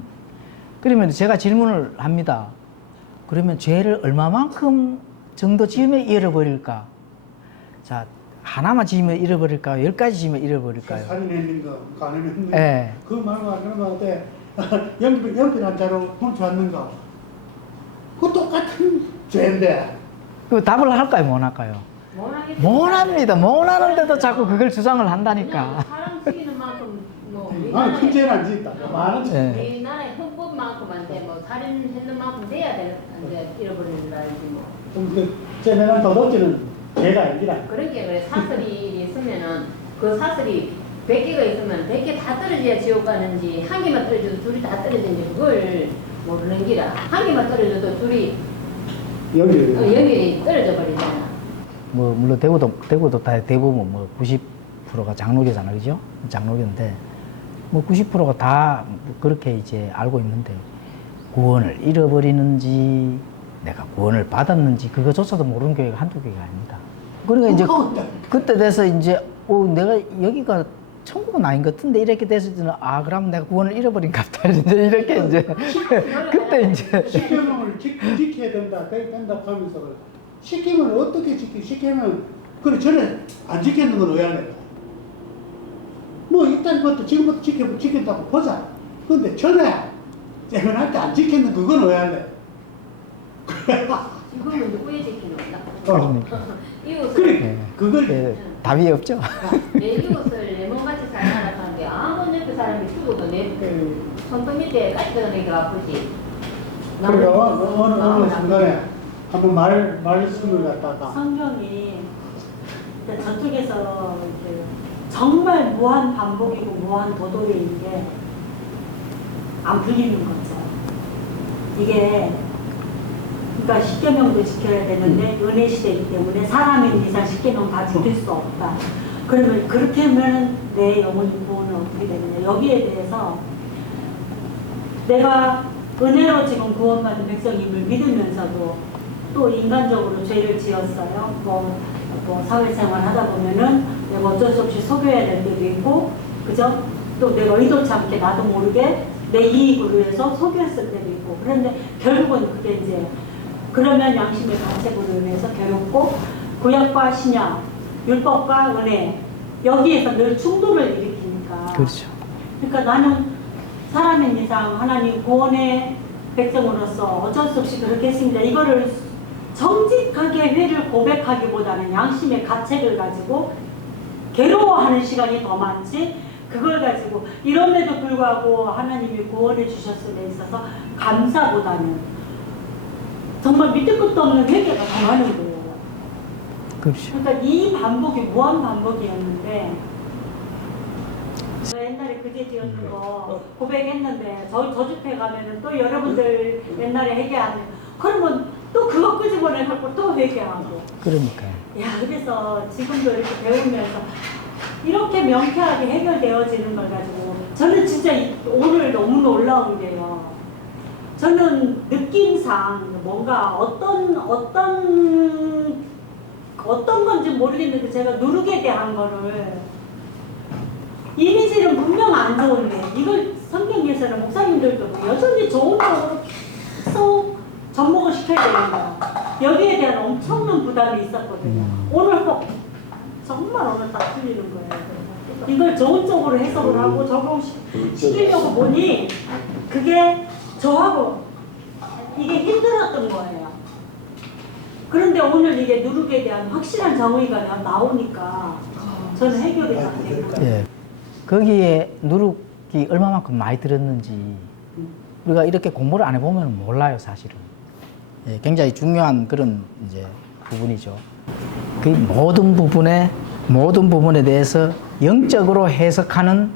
그러면 제가 질문을 합니다. 그러면 죄를 얼마만큼 정도 지으면 잃어버릴까? 자, 하나만 지으면 잃어버릴까요? 10가지 지으면 잃어버릴까요? 살인했는 거, 간음했는 거. 예. 그 말고 그러면 어때? 연필 한 자로 훔쳐왔는 거. 그 똑같은 죄인데. 그 답을 할까요? 못 할까요? 못 합니다. 못 하는데도 자꾸 그걸 주장을 한다니까. 사람 죽이는 만큼 뭐 나는 큰 죄는 안 짓다. 많은 죄. 예. 우리나라의 헌법만큼 안 돼. 뭐 살인했는 만큼 돼야 돼. 이제 잃어버리는 날 뭐. 그 죄는 도덕죄는 죄가 아니라. 그런 게 그래 사슬이 있으면은 그 사슬이 100개가 있으면 100개 다 떨어져야 지옥 가는지 한 개만 떨어져도 둘이 다 떨어지는지 그걸 모르는 기라. 한 개만 떨어져도 둘이 여기. 연결이 떨어져 버리잖아. 뭐 물론 대구도 다 대부분 뭐 90%가 장로교잖아, 그죠? 장로교인데 뭐 90%가 다 그렇게 이제 알고 있는데 구원을 잃어버리는지 내가 구원을 받았는지 그거조차도 모르는 교회가 한두 교회가 아닙니다. 그러니까 이제 그때 돼서 이제 내가 여기가 천국은 아닌 것 같은데 이렇게 돼서 아 그럼 내가 구원을 잃어버린가 보다 이렇게 이제 그때 이제 십계명을 지켜야 된다 하면서 십계명을 어떻게 십계명 그래 전에 안 지켰는 건 왜 안 해? 뭐 일단 그것도 지금부터 지킨다고 보자. 근데 전에 재면할 때 안 지켰는 그건 왜 안 해? 이거는 누구의 지키는 거다. 그러니까. 이웃을 그래 그걸 예, 답이 없죠. 내 이웃을 내 몸같이 살아라 하는데 아무 옆에 사람이 죽어도 내 손등 밑에 까지거나 이게 아프지. 그러니까 어느 순간에 한번 말씀을 갖다가 성경이 저쪽에서 이렇게 정말 무한 반복이고 무한 도덕인 게 안 풀리는 거죠. 이게 그러니까 십계명도 지켜야 되는데 은혜 시대이기 때문에 사람인 이상 십계명 다 지킬 수 없다. 그러면 그렇게 하면 내 영혼의 구원은 어떻게 되느냐. 여기에 대해서 내가 은혜로 지금 구원받은 백성임을 믿으면서도 또 인간적으로 죄를 지었어요. 뭐 사회생활 하다 보면은 내가 어쩔 수 없이 속여야 될 때도 있고, 그죠? 또 내가 의도치 않게 나도 모르게 내 이익을 위해서 속였을 때도 있고, 그런데 결국은 그게 이제 그러면 양심의 가책으로 인해서 괴롭고 구약과 신약, 율법과 은혜 여기에서 늘 충돌을 일으키니까. 그렇죠. 그러니까 나는 사람인 이상 하나님 구원의 백성으로서 어쩔 수 없이 그렇게 했습니다. 이거를 정직하게 회를 고백하기보다는 양심의 가책을 가지고 괴로워하는 시간이 더 많지, 그걸 가지고 이럼에도 불구하고 하나님이 구원해 주셨음에 있어서 감사보다는 정말 밑도 끝도 없는 회개가 더 많은 거예요. 그렇죠. 그러니까 이 반복이 무한 반복이었는데, 저 옛날에 그제 지었는 거 고백했는데 저주패 가면은 또 여러분들 옛날에 회개하는, 그러면 또 그거 끄집어내갖고 또 회개하고. 그러니까요. 야, 그래서 지금도 이렇게 배우면서 이렇게 명쾌하게 해결되어지는 걸 가지고 저는 진짜 오늘 너무 놀라운 게요. 저는 느낌상 뭔가 어떤 건지 모르겠는데 제가 누룩에 대한 거를 이미지는 분명 안 좋은데 이걸 성경에서는 목사님들도 여전히 좋은 쪽으로 계속 접목을 시켜야 되는 거야. 여기에 대한 엄청난 부담이 있었거든요. 오늘 꼭 정말 오늘 딱 틀리는 거예요. 이걸 좋은 쪽으로 해석을 하고 적용시키려고 보니 그게 저하고 이게 힘들었던 거예요. 그런데 오늘 이게 누룩에 대한 확실한 정의가 나오니까 저는 해결이 다 된 거예요. 예. 거기에 누룩이 얼마만큼 많이 들었는지 우리가 이렇게 공부를 안 해보면 몰라요, 사실은. 예, 굉장히 중요한 그런 이제 부분이죠. 그 모든 부분에 대해서 영적으로 해석하는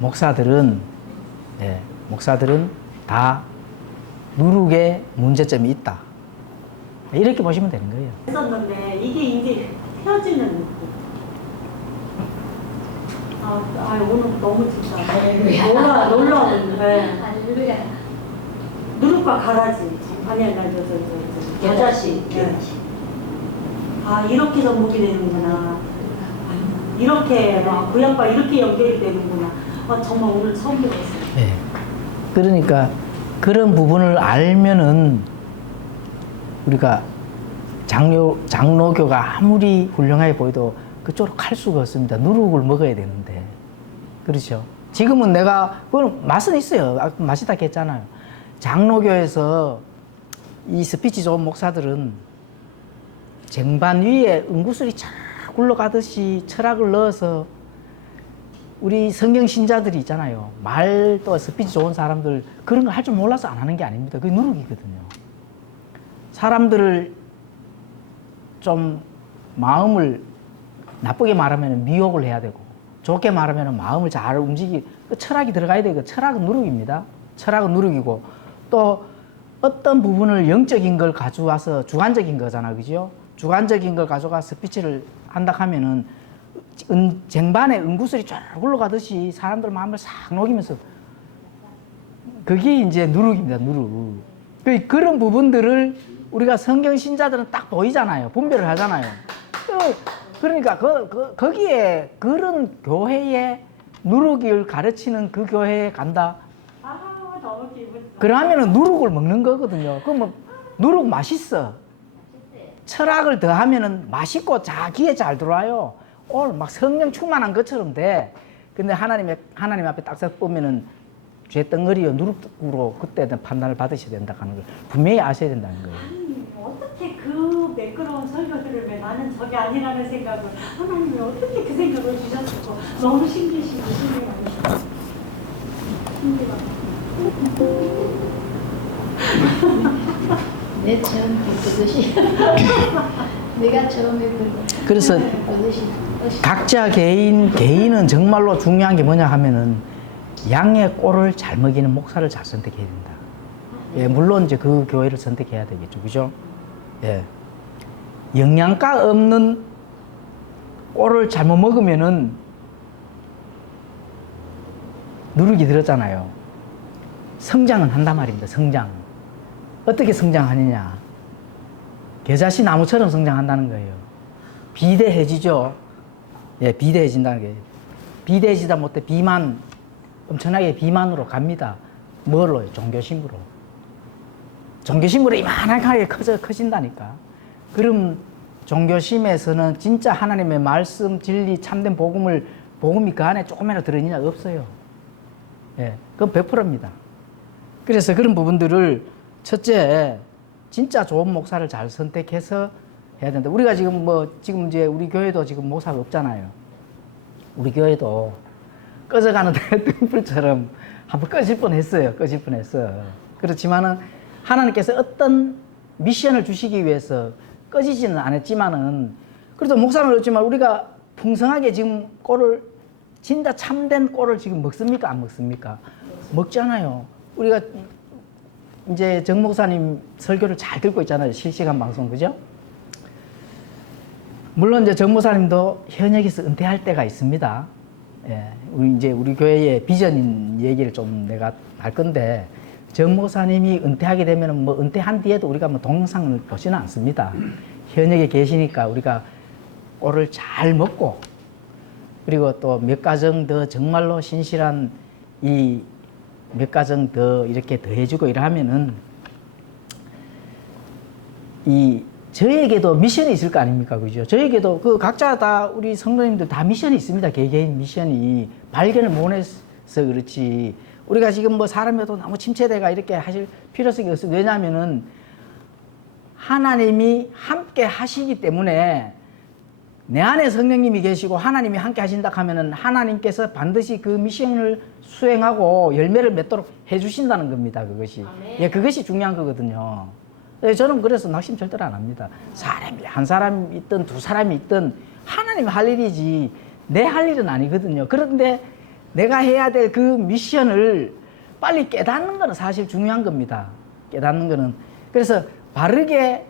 목사들은 다 누룩에 문제점이 있다. 이렇게 보시면 되는 거예요. 했었는데 이게 이제 펴지는 느낌. 오늘 너무 진짜 놀라운. 네. 할렐루야. 누룩과 가라지. 아니야, 나 저 여자씨. 네. 아 이렇게 접목이 되는구나. 아, 이렇게 구약과 이렇게 연결이 되는구나. 정말 오늘 처음 배웠어요. 예. 그러니까 그런 부분을 알면은 우리가 장로교가 아무리 훌륭해 보여도 그쪽으로 갈 수가 없습니다. 누룩을 먹어야 되는데. 그렇죠. 지금은 내가, 그건 맛은 있어요. 아까 맛있다 했잖아요. 장로교에서 이 스피치 좋은 목사들은 쟁반 위에 은구슬이 쫙 굴러가듯이 철학을 넣어서 우리 성경 신자들이 있잖아요. 말도 스피치 좋은 사람들 그런 거 할 줄 몰라서 안 하는 게 아닙니다. 그게 누룩이거든요. 사람들을 좀 마음을 나쁘게 말하면 미혹을 해야 되고 좋게 말하면 마음을 잘 그 철학이 들어가야 되고 철학은 누룩입니다. 철학은 누룩이고 또 어떤 부분을 영적인 걸 가져와서 주관적인 거잖아, 그죠? 주관적인 걸 가져가 스피치를 한다 하면은 쟁반에 은구슬이 쫙 굴러가듯이 사람들 마음을 싹 녹이면서 그게 이제 누룩입니다, 누룩. 그런 부분들을 우리가 성경 신자들은 딱 보이잖아요. 분별을 하잖아요. 그러니까 거기에 그런 교회에 누룩을 가르치는 그 교회에 간다. 너무 기분 좋아. 그러면은 누룩을 먹는 거거든요. 그러면 누룩 맛있어. 철학을 더하면은 맛있고 귀에 잘 들어와요. 오늘 막 성령 충만한 것처럼 돼. 근데 하나님 앞에 딱 서 보면은 죄 덩어리요 누룩으로 그때는 판단을 받으셔야 된다 하는 걸 분명히 아셔야 된다는 거예요. 아니 어떻게 그 매끄러운 설교들을 왜 나는 저게 아니라는 생각을 하나님이 어떻게 그 생각을 주셨을까 너무 신기하시고 신기하고 내 처음 그것이 내가 처음에 그래서 그것이 각자 개인은 정말로 중요한 게 뭐냐 하면은 양의 꼴을 잘 먹이는 목사를 잘 선택해야 된다. 예, 물론 이제 그 교회를 선택해야 되겠죠, 그죠? 예, 영양가 없는 꼴을 잘못 먹으면은 누룩이 들었잖아요. 성장은 한단 말입니다. 성장. 어떻게 성장하느냐? 겨자씨 나무처럼 성장한다는 거예요. 비대해지죠. 예, 비대해진다는 거예요. 비대해지다 못해 엄청나게 비만으로 갑니다. 뭘로요? 종교심으로. 종교심으로 이만하게 커진다니까. 그럼 종교심에서는 진짜 하나님의 말씀, 진리, 참된 복음이 그 안에 조금이라도 들어있느냐? 없어요. 예, 그건 100%입니다. 그래서 그런 부분들을 첫째, 진짜 좋은 목사를 잘 선택해서 해야 된다. 우리가 지금 이제 우리 교회도 지금 목사가 없잖아요. 우리 교회도 꺼져가는 등불처럼 한번 꺼질 뻔했어요. 그렇지만은 하나님께서 어떤 미션을 주시기 위해서 꺼지지는 않았지만은 그래도 목사는 없지만 우리가 풍성하게 지금 진짜 참된 꼴을 지금 먹습니까? 안 먹습니까? 먹잖아요. 우리가 이제 정 목사님 설교를 잘 듣고 있잖아요. 실시간 방송, 그죠? 물론 이제 정 목사님도 현역에서 은퇴할 때가 있습니다. 예, 우리 교회의 비전인 얘기를 좀 내가 할 건데, 정 목사님이 은퇴하게 되면은 은퇴한 뒤에도 우리가 동영상을 보지는 않습니다. 현역에 계시니까 우리가 꼴을 잘 먹고, 그리고 또 몇 가정 더 정말로 신실한 몇 가정 더 이렇게 더해주고 이러면은 저에게도 미션이 있을 거 아닙니까? 그죠? 저에게도 각자 다 우리 성도님들 다 미션이 있습니다. 개개인 미션이 발견을 못해서 그렇지. 우리가 지금 사람이어도 너무 침체돼가 이렇게 하실 필요성이 없어요. 왜냐하면은 하나님이 함께 하시기 때문에 내 안에 성령님이 계시고 하나님이 함께 하신다 하면은 하나님께서 반드시 그 미션을 수행하고 열매를 맺도록 해주신다는 겁니다. 그것이. 예, 그것이 중요한 거거든요. 예, 저는 그래서 낙심 절대로 안 합니다. 한 사람이 있든 두 사람이 있든 하나님 할 일이지 내 할 일은 아니거든요. 그런데 내가 해야 될 그 미션을 빨리 깨닫는 거는 사실 중요한 겁니다. 깨닫는 거는. 그래서 바르게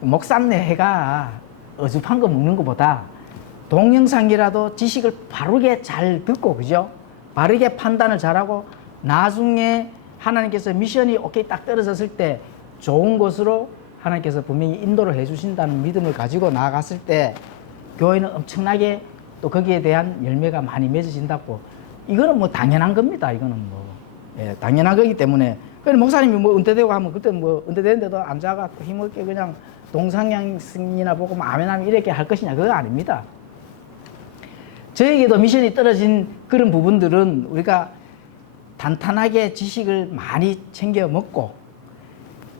목삼내 해가 어줍한 거 먹는 것보다 동영상이라도 지식을 바르게 잘 듣고, 그죠? 바르게 판단을 잘하고 나중에 하나님께서 미션이 오케이 딱 떨어졌을 때 좋은 곳으로 하나님께서 분명히 인도를 해주신다는 믿음을 가지고 나아갔을 때 교회는 엄청나게 또 거기에 대한 열매가 많이 맺어진다고. 이거는 뭐 당연한 겁니다. 이거는 뭐 예, 당연한 거기 때문에. 그래 목사님이 뭐 은퇴되고 하면 그때 뭐 은퇴되는데도 앉아갖고 힘없게 그냥 동상향승이나 보고 뭐 아멘하면 이렇게 할 것이냐, 그거 아닙니다. 저에게도 미션이 떨어진 그런 부분들은 우리가 단단하게 지식을 많이 챙겨 먹고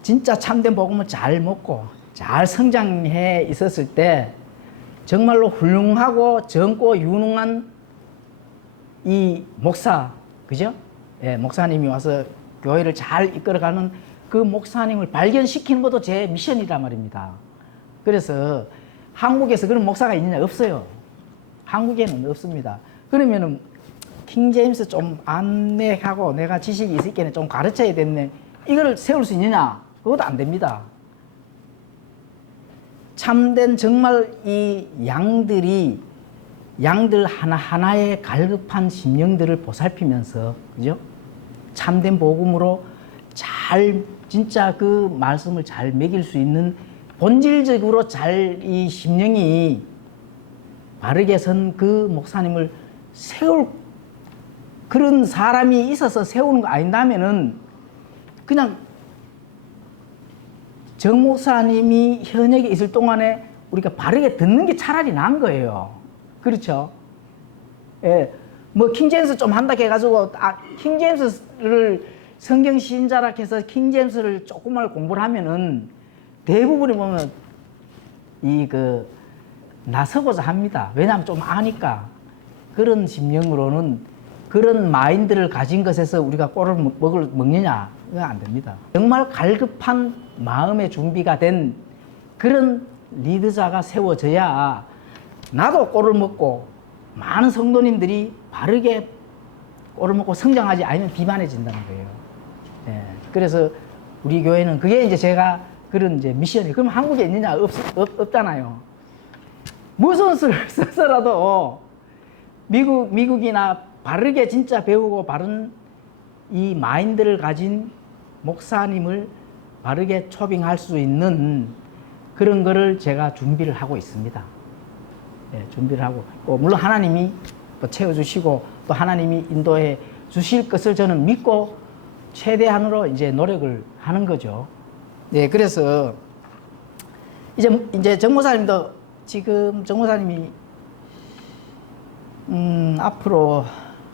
진짜 참된 복음을 잘 먹고 잘 성장해 있었을 때 정말로 훌륭하고 젊고 유능한 이 목사, 그죠? 예, 목사님이 와서 교회를 잘 이끌어가는 그 목사님을 발견시키는 것도 제 미션이란 말입니다. 그래서 한국에서 그런 목사가 있느냐? 없어요. 한국에는 없습니다. 그러면은 킹제임스 좀 안내하고 내가 지식이 있을 좀 가르쳐야 됐네. 이걸 세울 수 있느냐? 그것도 안 됩니다. 참된 정말 이 양들 하나하나의 갈급한 심령들을 보살피면서, 그죠? 참된 복음으로 잘, 진짜 그 말씀을 잘 먹일 수 있는 본질적으로 잘 이 심령이 바르게 선 그 목사님을 세울 그런 사람이 있어서 세우는 거 아닌다면은 그냥 정 목사님이 현역에 있을 동안에 우리가 바르게 듣는 게 차라리 나은 거예요. 그렇죠? 예. 뭐 킹제임스 좀 한다 해가지고 킹제임스를 성경 신자라 해서 킹제임스를 조금만 공부를 하면은 대부분이 보면 나서고자 합니다. 왜냐하면 좀 아니까. 그런 심령으로는 그런 마인드를 가진 것에서 우리가 꼴을 먹느냐? 그건 안 됩니다. 정말 갈급한 마음의 준비가 된 그런 리더자가 세워져야 나도 꼴을 먹고 많은 성도님들이 바르게 꼴을 먹고 성장하지 않으면 비만해진다는 거예요. 예. 그래서 우리 교회는 그게 이제 제가 그런 이제 미션이. 그럼 한국에 있느냐? 없잖아요. 무슨 수를 써서라도 미국이나 바르게 진짜 배우고 바른 이 마인드를 가진 목사님을 바르게 초빙할 수 있는 그런 거를 제가 준비를 하고 있습니다. 예, 준비를 하고 있고, 물론 하나님이 또 채워주시고 또 하나님이 인도해 주실 것을 저는 믿고 최대한으로 이제 노력을 하는 거죠. 예, 그래서 이제 정 목사님도 지금 정 목사님이 앞으로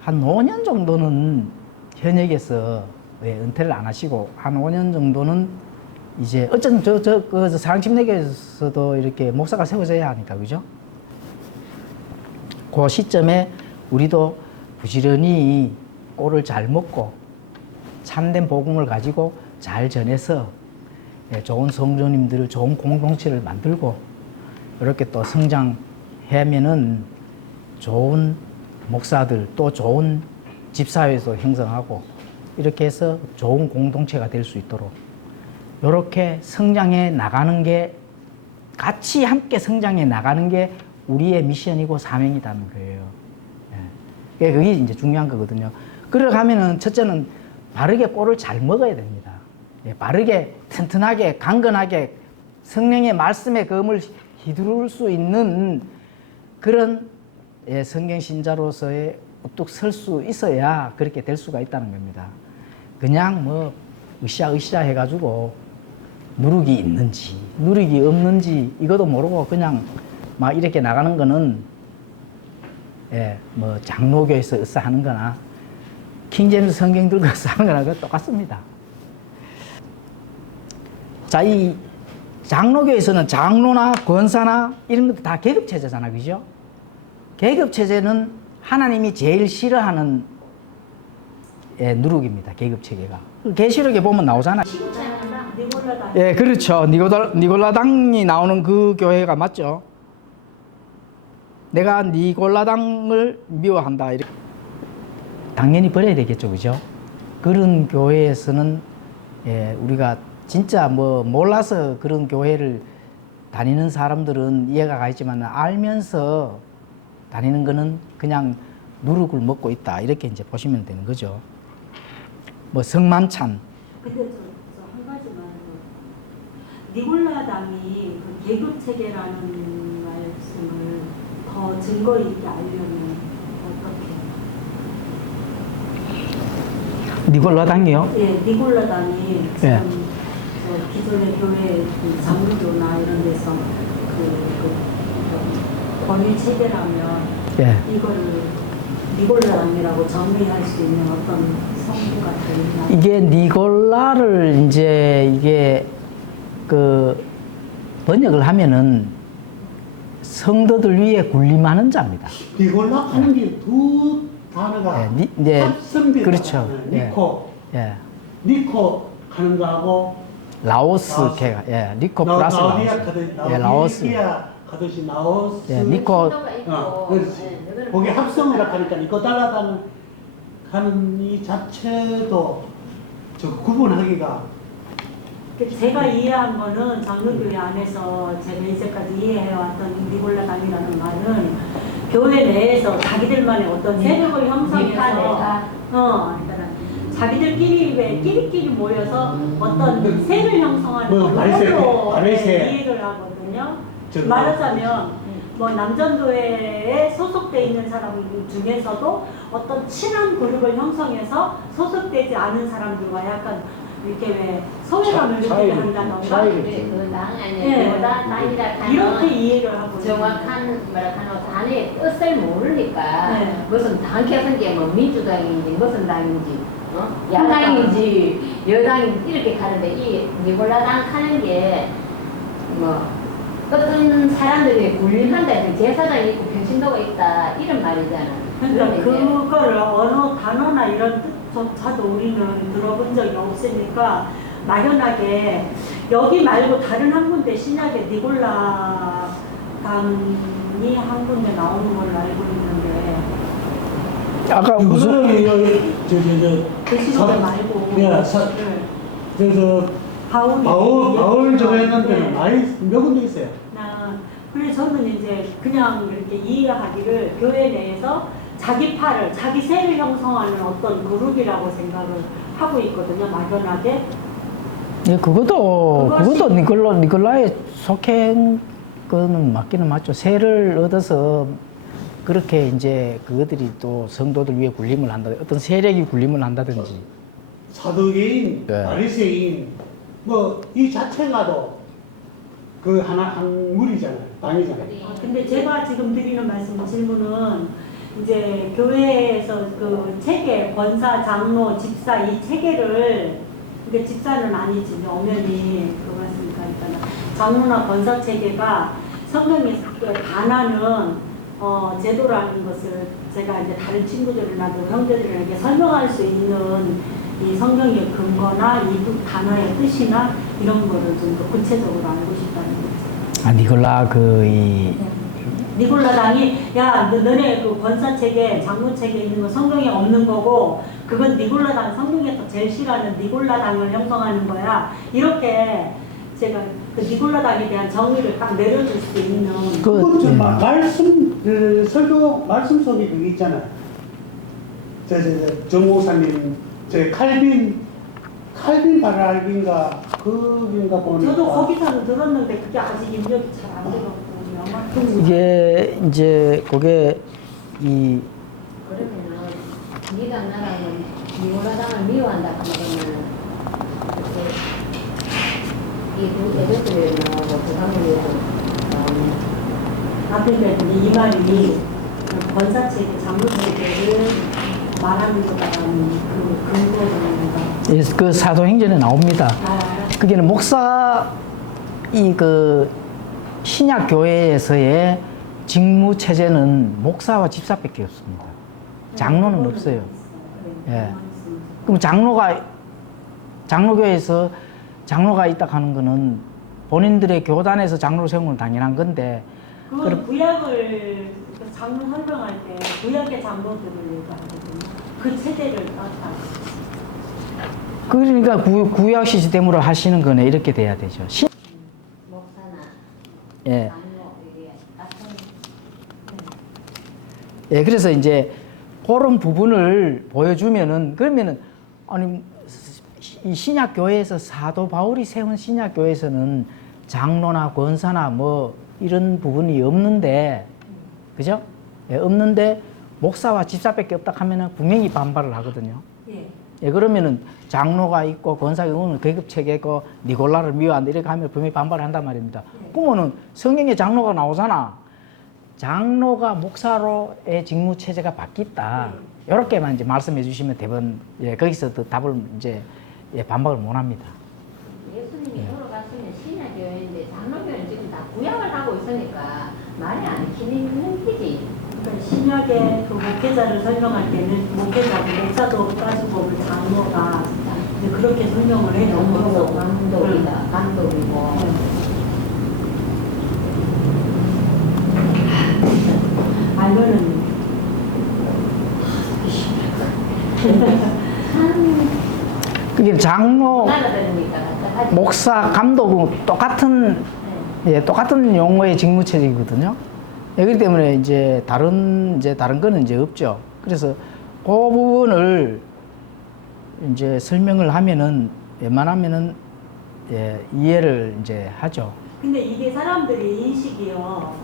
한 5년 정도는 현역에서 은퇴를 안 하시고 한 5년 정도는 이제 어쨌든 그 사랑침례교에서도 이렇게 목사가 세워져야 하니까, 그죠? 그 시점에 우리도 부지런히 꼴을 잘 먹고 참된 복음을 가지고 잘 전해서 좋은 성도님들을, 좋은 공동체를 만들고 이렇게 또 성장하면은 좋은 목사들, 또 좋은 집사회도 형성하고 이렇게 해서 좋은 공동체가 될 수 있도록 이렇게 성장해 나가는 게, 같이 함께 성장해 나가는 게 우리의 미션이고 사명이라는 거예요. 예. 그게 이제 중요한 거거든요. 그러가면은 첫째는 바르게 꼴을 잘 먹어야 됩니다. 예. 바르게 튼튼하게 강건하게 성령의 말씀의 검을 휘두를 수 있는 그런 성경 신자로서의 우뚝 설 수 있어야 그렇게 될 수가 있다는 겁니다. 그냥 뭐 으쌰으쌰 해가지고 누룩이 있는지 누룩이 없는지 이것도 모르고 그냥 막 이렇게 나가는 거는 뭐 장로교에서 으쌰 하는 거나 킹제임스 성경 들고 으쌰 하는 거나 그거 똑같습니다. 자, 이 장로교에서는 장로나 권사나 이런 것도 다 계급체제잖아, 그죠? 계급체제는 하나님이 제일 싫어하는 누룩입니다. 계급체계가. 계시록에 보면 나오잖아요. 니골라당. 예, 그렇죠. 니골라당이 나오는 그 교회가 맞죠. 내가 니골라당을 미워한다. 이렇게. 당연히 버려야 되겠죠, 그죠? 그런 교회에서는 우리가 진짜 뭐 몰라서 그런 교회를 다니는 사람들은 이해가 가있지만 알면서 다니는 거는 그냥 누룩을 먹고 있다. 이렇게 이제 보시면 되는 거죠. 뭐 성만찬. 근데 저 한 가지만 니골라당이 그 계급 체계라는 말씀을 더 증거 있게 알려면 어떻게? 니골라당이요? 예, 니골라당이 지금 예. 저 기존의 교회 그 장로교나 이런 데서 권위 체계라면 예. 이거를 니골라당이라고 정의할 수 있는 어떤 성부가 되나? 이게 니골라를 이제 이게 그 번역을 하면은 성도들 위에 군림하는 자입니다. 니골라 하는 게 두 단어가 예, 이제 합성된 그렇죠. 단어잖아요. 예. 니코, 예. 니코 하는 거하고 라오스 라오스. 개가 예, 니코 플러스 나우디아 라오스. 가듯이 예, 라오스. 가듯이 나오스. 예, 니코 신도가 있고, 그렇지. 이거는 거기 합성을 하니까 니코 달라다는 하는 이 자체도 저 구분하기가 제가 이해한 거는 장로교회 안에서 제가 이제까지 이해해왔던 니골라당이라는 말은 교회 내에서 자기들만의 어떤 세력을 형성해서 그러니까 자기들끼리 왜 끼리끼리 모여서 어떤 세를 형성하는 뭐, 걸로 바리새. 이해를 하거든요. 저거. 말하자면 뭐 남전도회에 소속돼 있는 사람 중에서도 어떤 친한 그룹을 형성해서 소속되지 않은 사람들과 약간 이렇게 왜 소외감을 느끼게 한다던가 그당 예. 아니야 당이라 이렇게 이해를 하고 있는 정확한 뭐랄까노 단의 뜻을 모르니까 네. 무슨 당 개선 게뭐 민주당인지 무슨 당인지 야당인지 여당인지 이렇게 가는데 이 니골라당 하는 게 뭐 어떤 사람들이 군림한다 제사장이 있고 평신도가 있다 이런 말이잖아. 그러니까 그러면 그걸 어느 단어나 이런 뜻조차도 우리는 들어본 적이 없으니까 막연하게 여기 말고 다른 한 군데 신약에 니골라당이 한 군데 나오는 걸로 알고 있는데 아까 무슨 그 시간에 말고 예, 그래서 바울 저거 했는데 많이 몇 군데 있어요. 그래서 저는 이제 그냥 이렇게 이해하기를 교회 내에서 자기 파를 자기 세를 형성하는 어떤 그룹이라고 생각을 하고 있거든요. 막연하게. 예, 그것도 니골라에 속한 거는 맞기는 맞죠. 세를 얻어서 그렇게 이제 그것들이 또 성도들 위에 군림을 한다. 어떤 세력이 군림을 한다든지. 사도계인, 네. 바리새인 뭐 이 자체가도 그 한 무리잖아요. 당이잖아요. 근데 제가 지금 드리는 말씀 질문은 이제 교회에서 그 체계, 권사, 장로, 집사 이 체계를 근데 집사는 아니지 이제 엄연히 그렇습니까? 일단 장로나 권사 체계가 성경이 반하는 제도라는 것을 제가 이제 다른 친구들이나 형제들에게 설명할 수 있는 이 성경의 근거나 이 단어의 뜻이나 이런 거를 좀 더 구체적으로 알고 싶다는 거죠. 아, 니골라 니골라당이 야 너네 그 권사 체계, 장로 체계에 있는 거 성경에 없는 거고 그건 니골라당 성경에서 제일 싫어하는 니골라당을 형성하는 거야. 이렇게 제가 그 니골라당에 대한 정의를 딱 내려줄 수 있는 그건 말씀 설교 말씀 속에 그게 있잖아요. 정 목사님 칼빈 바랄빈가 그인가 보니까 저도 거기서는 들었는데 그게 아직 입력이 잘 안 되거든요. 이게 이제 그게 이 그러면은 니랑 나랑은 니골라당을 미워한다 하면은 이 애들을 나오고 그 사람들은 그러니까 이 말이 권사체계, 장로체계를 말하는 거다라는 그 근거를 그 사도행전에 나옵니다. 아, 그게는 목사 그 신약 교회에서의 직무 체제는 목사와 집사밖에 없습니다. 장로는 없어요. 예. 그럼 장로교회에서 장로가 있다 하는 거는 본인들의 교단에서 장로를 세우는 건 당연한 건데 그건 구약을 장로 설명할 때 구약의 장로들을 얘기하거든요. 그 체제를 따라. 그러니까 구약 시스템으로 하시는 거네 이렇게 돼야 되죠. 목사나 예. 장로 이게 같은 예, 그래서 이제 그런 부분을 보여주면은 그러면은 아니 이 신약 교회에서 사도 바울이 세운 신약 교회에서는 장로나 권사나 뭐 이런 부분이 없는데, 그죠? 예, 없는데 목사와 집사밖에 없다 하면은 분명히 반발을 하거든요. 예. 예, 그러면은 장로가 있고 권사가 있고 계급 체계고 니골라를 미워한다 이렇게 하면 분명히 반발을 한단 말입니다. 그러면은 성경에 장로가 나오잖아. 장로가 목사로의 직무 체제가 바뀌었다. 이렇게만 이제 말씀해 주시면 대부분 예, 거기서 또 답을 이제 예, 반박을 못 합니다. 예수님이 돌아가시면 신약교회인데 장로교회는 지금 다 구약을 하고 있으니까 말이 안 키는 거지. 그러니까 신약의 그 목회자를 설명할 때는 목회자고 목사도 따지고 그 장로가 이제 그렇게 설명을 해요. 장로고 감독이다. 감독이고. 알면은 그게 장로, 나라다니까 답답하지. 목사, 감독은 똑같은 예, 똑같은 용어의 직무 체제이거든요. 예, 그렇기 때문에 이제 다른 거는 이제 없죠. 그래서 그 부분을 이제 설명을 하면은 웬만하면은 예, 이해를 이제 하죠. 근데 이게 사람들이 인식이요.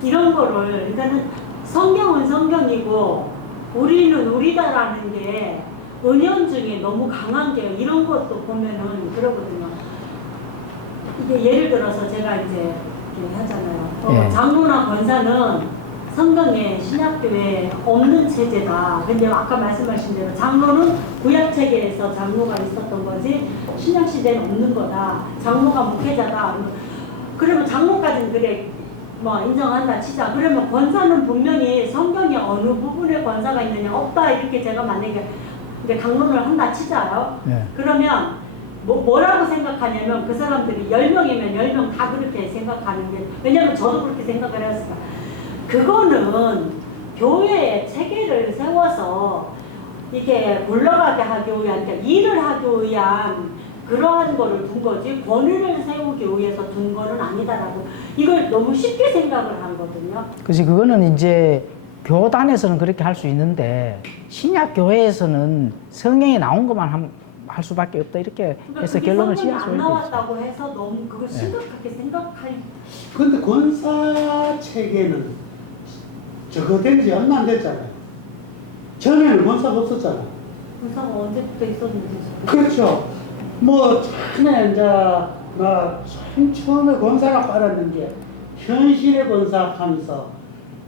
이런 거를 일단은 성경은 성경이고 우리는 우리다라는 게 은연중에 너무 강한 게 이런 것도 보면은 그러거든요. 이게 예를 들어서 제가 이제 이렇게 하잖아요. 예. 장로나 권사는 성경에 신약교회에 없는 체제다. 근데 아까 말씀하신 대로 장로는 구약 체계에서 장로가 있었던 거지 신약 시대는 없는 거다. 장로가 목회자다. 그러면 장로까지는 그래 뭐 인정한다 치자. 그러면 권사는 분명히 성경에 어느 부분에 권사가 있느냐 없다 이렇게 제가 만약에 이제 강론을 한다 치자요. 예. 그러면 뭐라고 생각하냐면 그 사람들이 10명이면 10명 다 그렇게 생각하는 게 왜냐면 저도 그렇게 생각을 했어요. 그거는 교회의 체계를 세워서 이게 굴러가게 하기 위한 그러니까 일을 하기 위한 그러한 거를 둔 거지 권위를 세우기 위해서 둔 거는 아니다라고 이걸 너무 쉽게 생각을 하거든요. 그래서 그거는 이제 교단에서는 그렇게 할 수 있는데 신약 교회에서는 성경에 나온 것만 할 수밖에 없다 이렇게 해서 결론을 지을 수 안 있겠죠. 나왔다고 해서 너무 그걸 심각하게 생각할 근데 권사 체계는 저거 된 지 얼마 안 됐잖아요. 전에는 권사가 없었잖아요. 권사가 언제부터 있었는지 그렇죠. 뭐 처음에 이제 막 처음에 권사가 빨았는 게 현실의 권사 하면서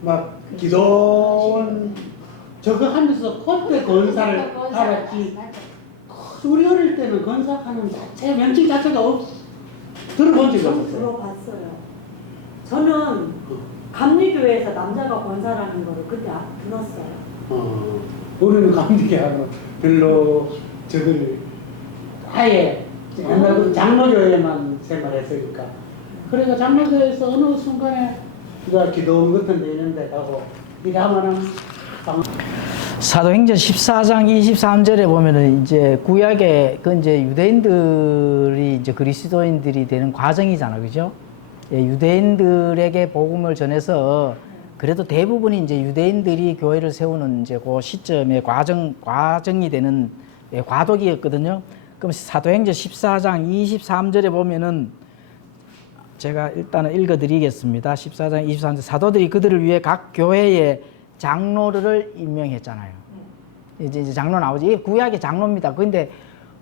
막 기도원 저거 하면서 그때 권사를 알았지. 우리 어릴 때는 권사하는 자체 명칭 자체가 들어본 적이 없었어요. 들어봤어요. 저는 감리교회에서 남자가 권사라는 거를 그때 들었어요. 우리는 감리교회하고 별로 저걸 아예 옛날 장로교회만 생활했으니까. 그러니까 장로교회에서 어느 순간에 우리가 기도원 같은 데 있는 데 가고 이렇게 하면은 사도행전 14장 23절에 보면은 이제 구약의 그 이제 유대인들이 이제 그리스도인들이 되는 과정이잖아, 그죠? 예, 유대인들에게 복음을 전해서 그래도 대부분이 이제 유대인들이 교회를 세우는 이제 그 시점의 과정이 되는 예, 과도기였거든요. 그럼 사도행전 14장 23절에 보면은 제가 일단은 읽어드리겠습니다. 14장 23절 사도들이 그들을 위해 각 교회에 장로를 임명했잖아요. 이제 장로 나오지. 이게 구약의 장로입니다. 근데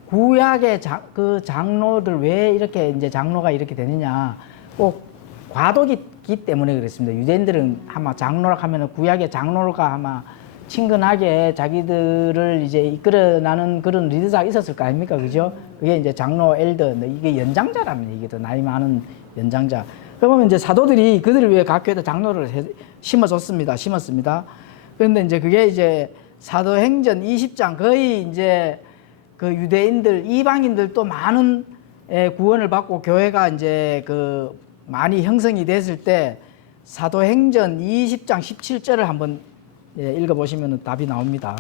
구약의 그 장로들 왜 이렇게 이제 장로가 이렇게 되느냐? 꼭 과도기기 때문에 그렇습니다. 유대인들은 아마 장로라 하면은 구약의 장로가 아마 친근하게 자기들을 이제 이끌어나는 그런 리더자가 있었을 거 아닙니까? 그죠? 그게 이제 장로, 엘더, 이게 연장자라는 얘기죠. 나이 많은 연장자. 그러면 이제 사도들이 그들을 위해 각 교회에다 장로를 심었습니다. 그런데 이제 그게 이제 사도행전 20장 거의 이제 그 유대인들, 이방인들도 많은 구원을 받고 교회가 이제 그 많이 형성이 됐을 때 사도행전 20장 17절을 한번 읽어보시면 답이 나옵니다.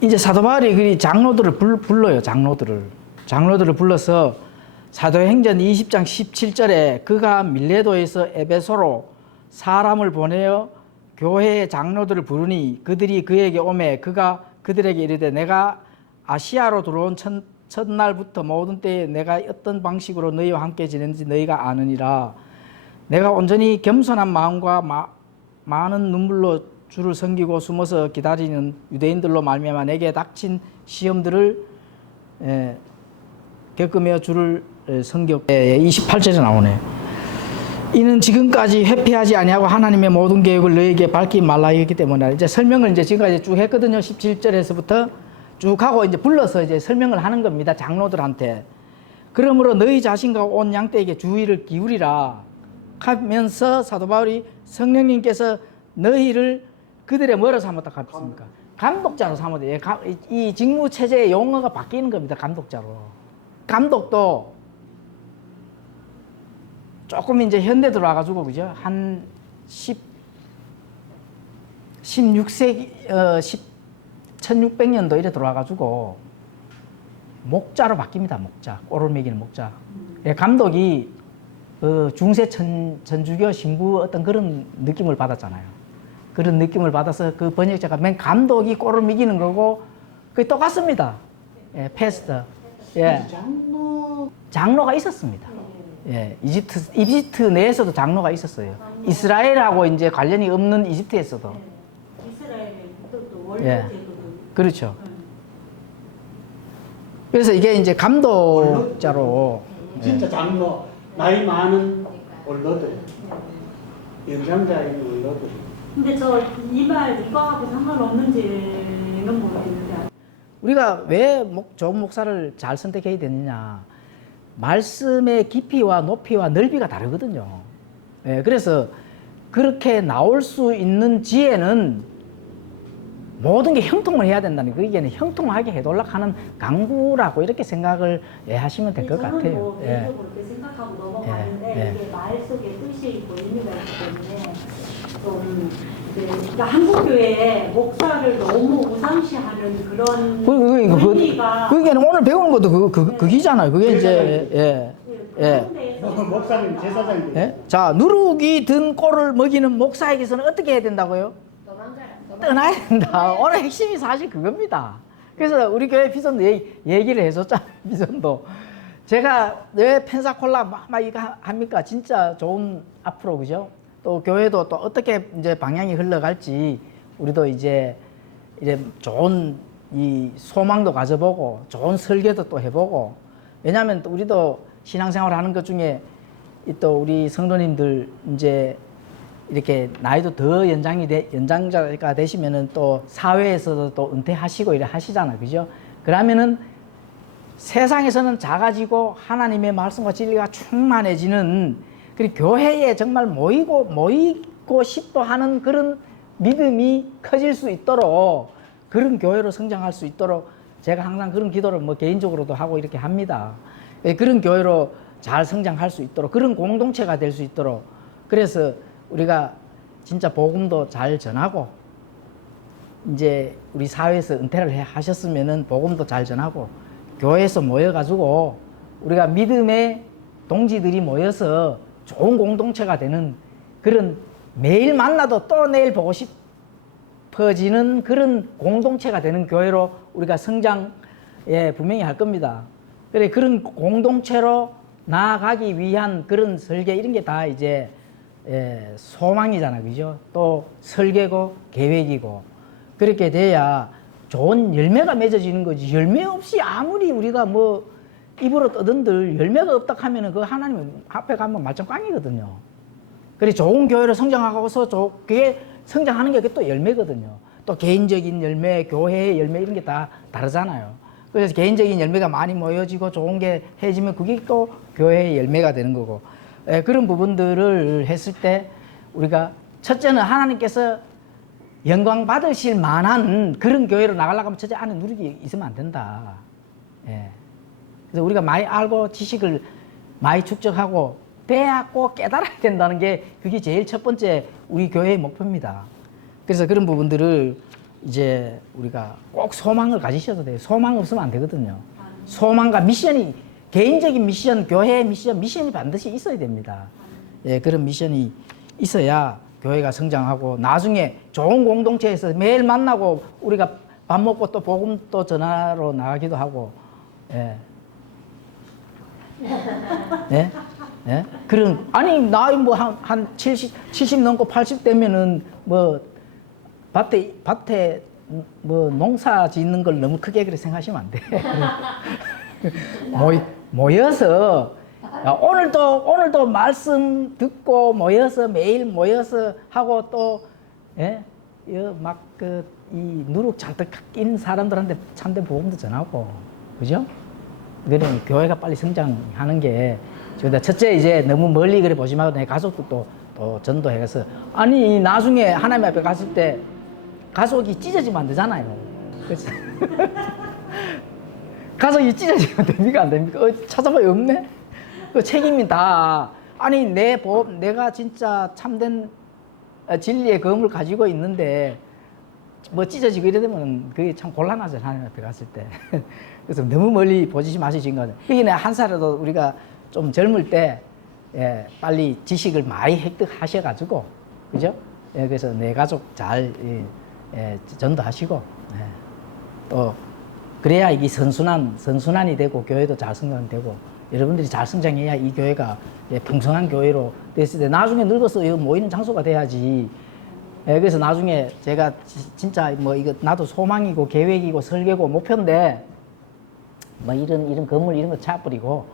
이제 사도 바울이 그 장로들을 불러요. 장로들을 불러서 사도행전 20장 17절에 그가 밀레도에서 에베소로 사람을 보내어 교회의 장로들을 부르니 그들이 그에게 오매 그가 그들에게 이르되 내가 아시아로 들어온 첫날부터 모든 때에 내가 어떤 방식으로 너희와 함께 지냈는지 너희가 아느니라. 내가 온전히 겸손한 마음과 많은 눈물로 주를 섬기고 숨어서 기다리는 유대인들로 말미암아 내게 닥친 시험들을 겪으며 주를 섬겼고 28절에 나오네. 이는 지금까지 회피하지 아니하고 하나님의 모든 계획을 너에게 밝히지 말라 했기 때문에 이제 설명을 이제 지금까지 쭉 했거든요. 17절에서부터 쭉 하고 이제 불러서 이제 설명을 하는 겁니다. 장로들한테. 그러므로 너희 자신과 온 양떼에게 주의를 기울이라 하면서 사도 바울이 성령님께서 너희를 그들의 뭐로 삼았다 하셨습니까? 감독자로 삼았다. 이 직무 체제의 용어가 바뀌는 겁니다. 감독자로. 감독도 조금 이제 현대 들어와가지고 그죠? 한 16세기 1600년도 이래 들어와가지고 목자로 바뀝니다. 목자, 꼴을 매기는 목자. 감독이 중세 천주교 신부 어떤 그런 느낌을 받았잖아요. 그런 느낌을 받아서 그 번역자가 맨 감독이 꼴을 매기는 거고 그게 똑같습니다. 패스터. 장로가 있었습니다. 이집트 내에서도 장로가 있었어요. 이스라엘하고 이제 관련이 없는 이집트에서도. 이스라엘의 또 원로 제도도. 그렇죠. 그래서 이게 이제 감독자로. 진짜 장로, 나이 많은 원로들, 연장자인 원로들. 근데 저 이 말 이거하고 상관없는지는 모르겠는데 우리가 왜 좋은 목사를 잘 선택해야 되느냐. 말씀의 깊이와 높이와 넓이가 다르거든요. 그래서 그렇게 나올 수 있는 지혜는 모든 게 형통을 해야 된다는 거. 이게 형통하게 해달라고 하는 강구라고 이렇게 생각을 하시면 될 것 같아요. 저는 뭐 개인적으로 그렇게 생각하고 넘어가는데 이게 말 속에 뜻이 있고 의미가 있기 때문에 좀 그러니까 한국 교회에 목사를 너무 우상시하는 그런 의미가 그게 오늘 배우는 것도 그기잖아요. 그게 이제 목사님 제사장님. 자, 누룩이 든 꼴을 먹이는 목사에게서는 어떻게 해야 된다고요? 떠나야 된다. 오늘 핵심이 사실 그겁니다. 그래서 우리 교회 비전도 얘기를 해줬잖아요. 비전도 제가 왜 펜사콜라 막 이거 합니까? 진짜 좋은 앞으로 그죠? 또 교회도 또 어떻게 이제 방향이 흘러갈지 우리도 이제 좋은 이 소망도 가져보고 좋은 설계도 또 해보고 왜냐하면 또 우리도 신앙생활 하는 것 중에 또 우리 성도님들 이제 이렇게 나이도 더 연장자가 되시면은 또 사회에서도 또 은퇴하시고 이래 하시잖아요. 그죠? 그러면은 세상에서는 작아지고 하나님의 말씀과 진리가 충만해지는 그리고 교회에 정말 모이고 싶어 하는 그런 믿음이 커질 수 있도록 그런 교회로 성장할 수 있도록 제가 항상 그런 기도를 뭐 개인적으로도 하고 이렇게 합니다. 그런 교회로 잘 성장할 수 있도록 그런 공동체가 될 수 있도록 그래서 우리가 진짜 복음도 잘 전하고 이제 우리 사회에서 은퇴를 하셨으면은 복음도 잘 전하고 교회에서 모여가지고 우리가 믿음의 동지들이 모여서 좋은 공동체가 되는 그런 매일 만나도 또 내일 보고 싶어지는 그런 공동체가 되는 교회로 우리가 성장 분명히 할 겁니다. 그래 그런 공동체로 나아가기 위한 그런 설계 이런 게 다 이제 소망이잖아, 그죠? 또 설계고 계획이고 그렇게 돼야 좋은 열매가 맺어지는 거지. 열매 없이 아무리 우리가 뭐 입으로 떠든들 열매가 없다 하면은 그 하나님 앞에 가면 말짱 꽝이거든요. 그래 좋은 교회로 성장하고서 그게 성장하는 게 또 열매거든요. 또 개인적인 열매, 교회의 열매 이런 게 다 다르잖아요. 그래서 개인적인 열매가 많이 모여지고 좋은 게 해지면 그게 또 교회의 열매가 되는 거고 그런 부분들을 했을 때 우리가 첫째는 하나님께서 영광 받으실 만한 그런 교회로 나가려고 하면 첫째 안에 누룩이 있으면 안 된다. 그래서 우리가 많이 알고 지식을 많이 축적하고 배웠고 깨달아야 된다는 게 그게 제일 첫 번째 우리 교회의 목표입니다. 그래서 그런 부분들을 이제 우리가 꼭 소망을 가지셔도 돼요. 소망 없으면 안 되거든요. 소망과 미션이 개인적인 미션, 교회의 미션이 반드시 있어야 됩니다. 그런 미션이 있어야 교회가 성장하고 나중에 좋은 공동체에서 매일 만나고 우리가 밥 먹고 또 복음 또 전하러 나가기도 하고, 예. 예? 예? 그런, 아니, 나이 뭐 한 70 넘고 80 되면은 뭐 밭에 뭐 농사 짓는 걸 너무 크게 그렇게 생각하시면 안 돼. 모여서, 오늘도 말씀 듣고 모여서 매일 모여서 하고 또, 예? 이 누룩 잔뜩 낀 사람들한테 참된 복음도 전하고, 그죠? 그러니 교회가 빨리 성장하는 게, 첫째 이제 너무 멀리 그래 보지 말고 내 가족도 또 전도해서, 아니, 나중에 하나님 앞에 갔을 때 가족이 찢어지면 안 되잖아요. 그래서 가족이 찢어지면 됩니까? 안 됩니까? 찾아봐야 없네? 그 책임이 다, 아니, 내가 진짜 참된 진리의 검을 가지고 있는데, 뭐 찢어지고 이래 되면 그게 참 곤란하잖아요, 하나님 앞에 갔을 때. 그래서 너무 멀리 보지 마시는 거는. 그게 한 살이라도 우리가 좀 젊을 때, 예, 빨리 지식을 많이 획득하셔가지고, 그죠? 예, 그래서 내 가족 잘, 전도하시고, 예. 또, 그래야 이게 선순환이 되고, 교회도 잘 성장되고, 여러분들이 잘 성장해야 이 교회가 풍성한 교회로 됐을 때, 나중에 늙어서 이거 모이는 장소가 돼야지. 예, 그래서 나중에 제가 진짜 뭐 이거 나도 소망이고 계획이고 설계고 목표인데, 뭐 이런 건물 이런 거 차버리고,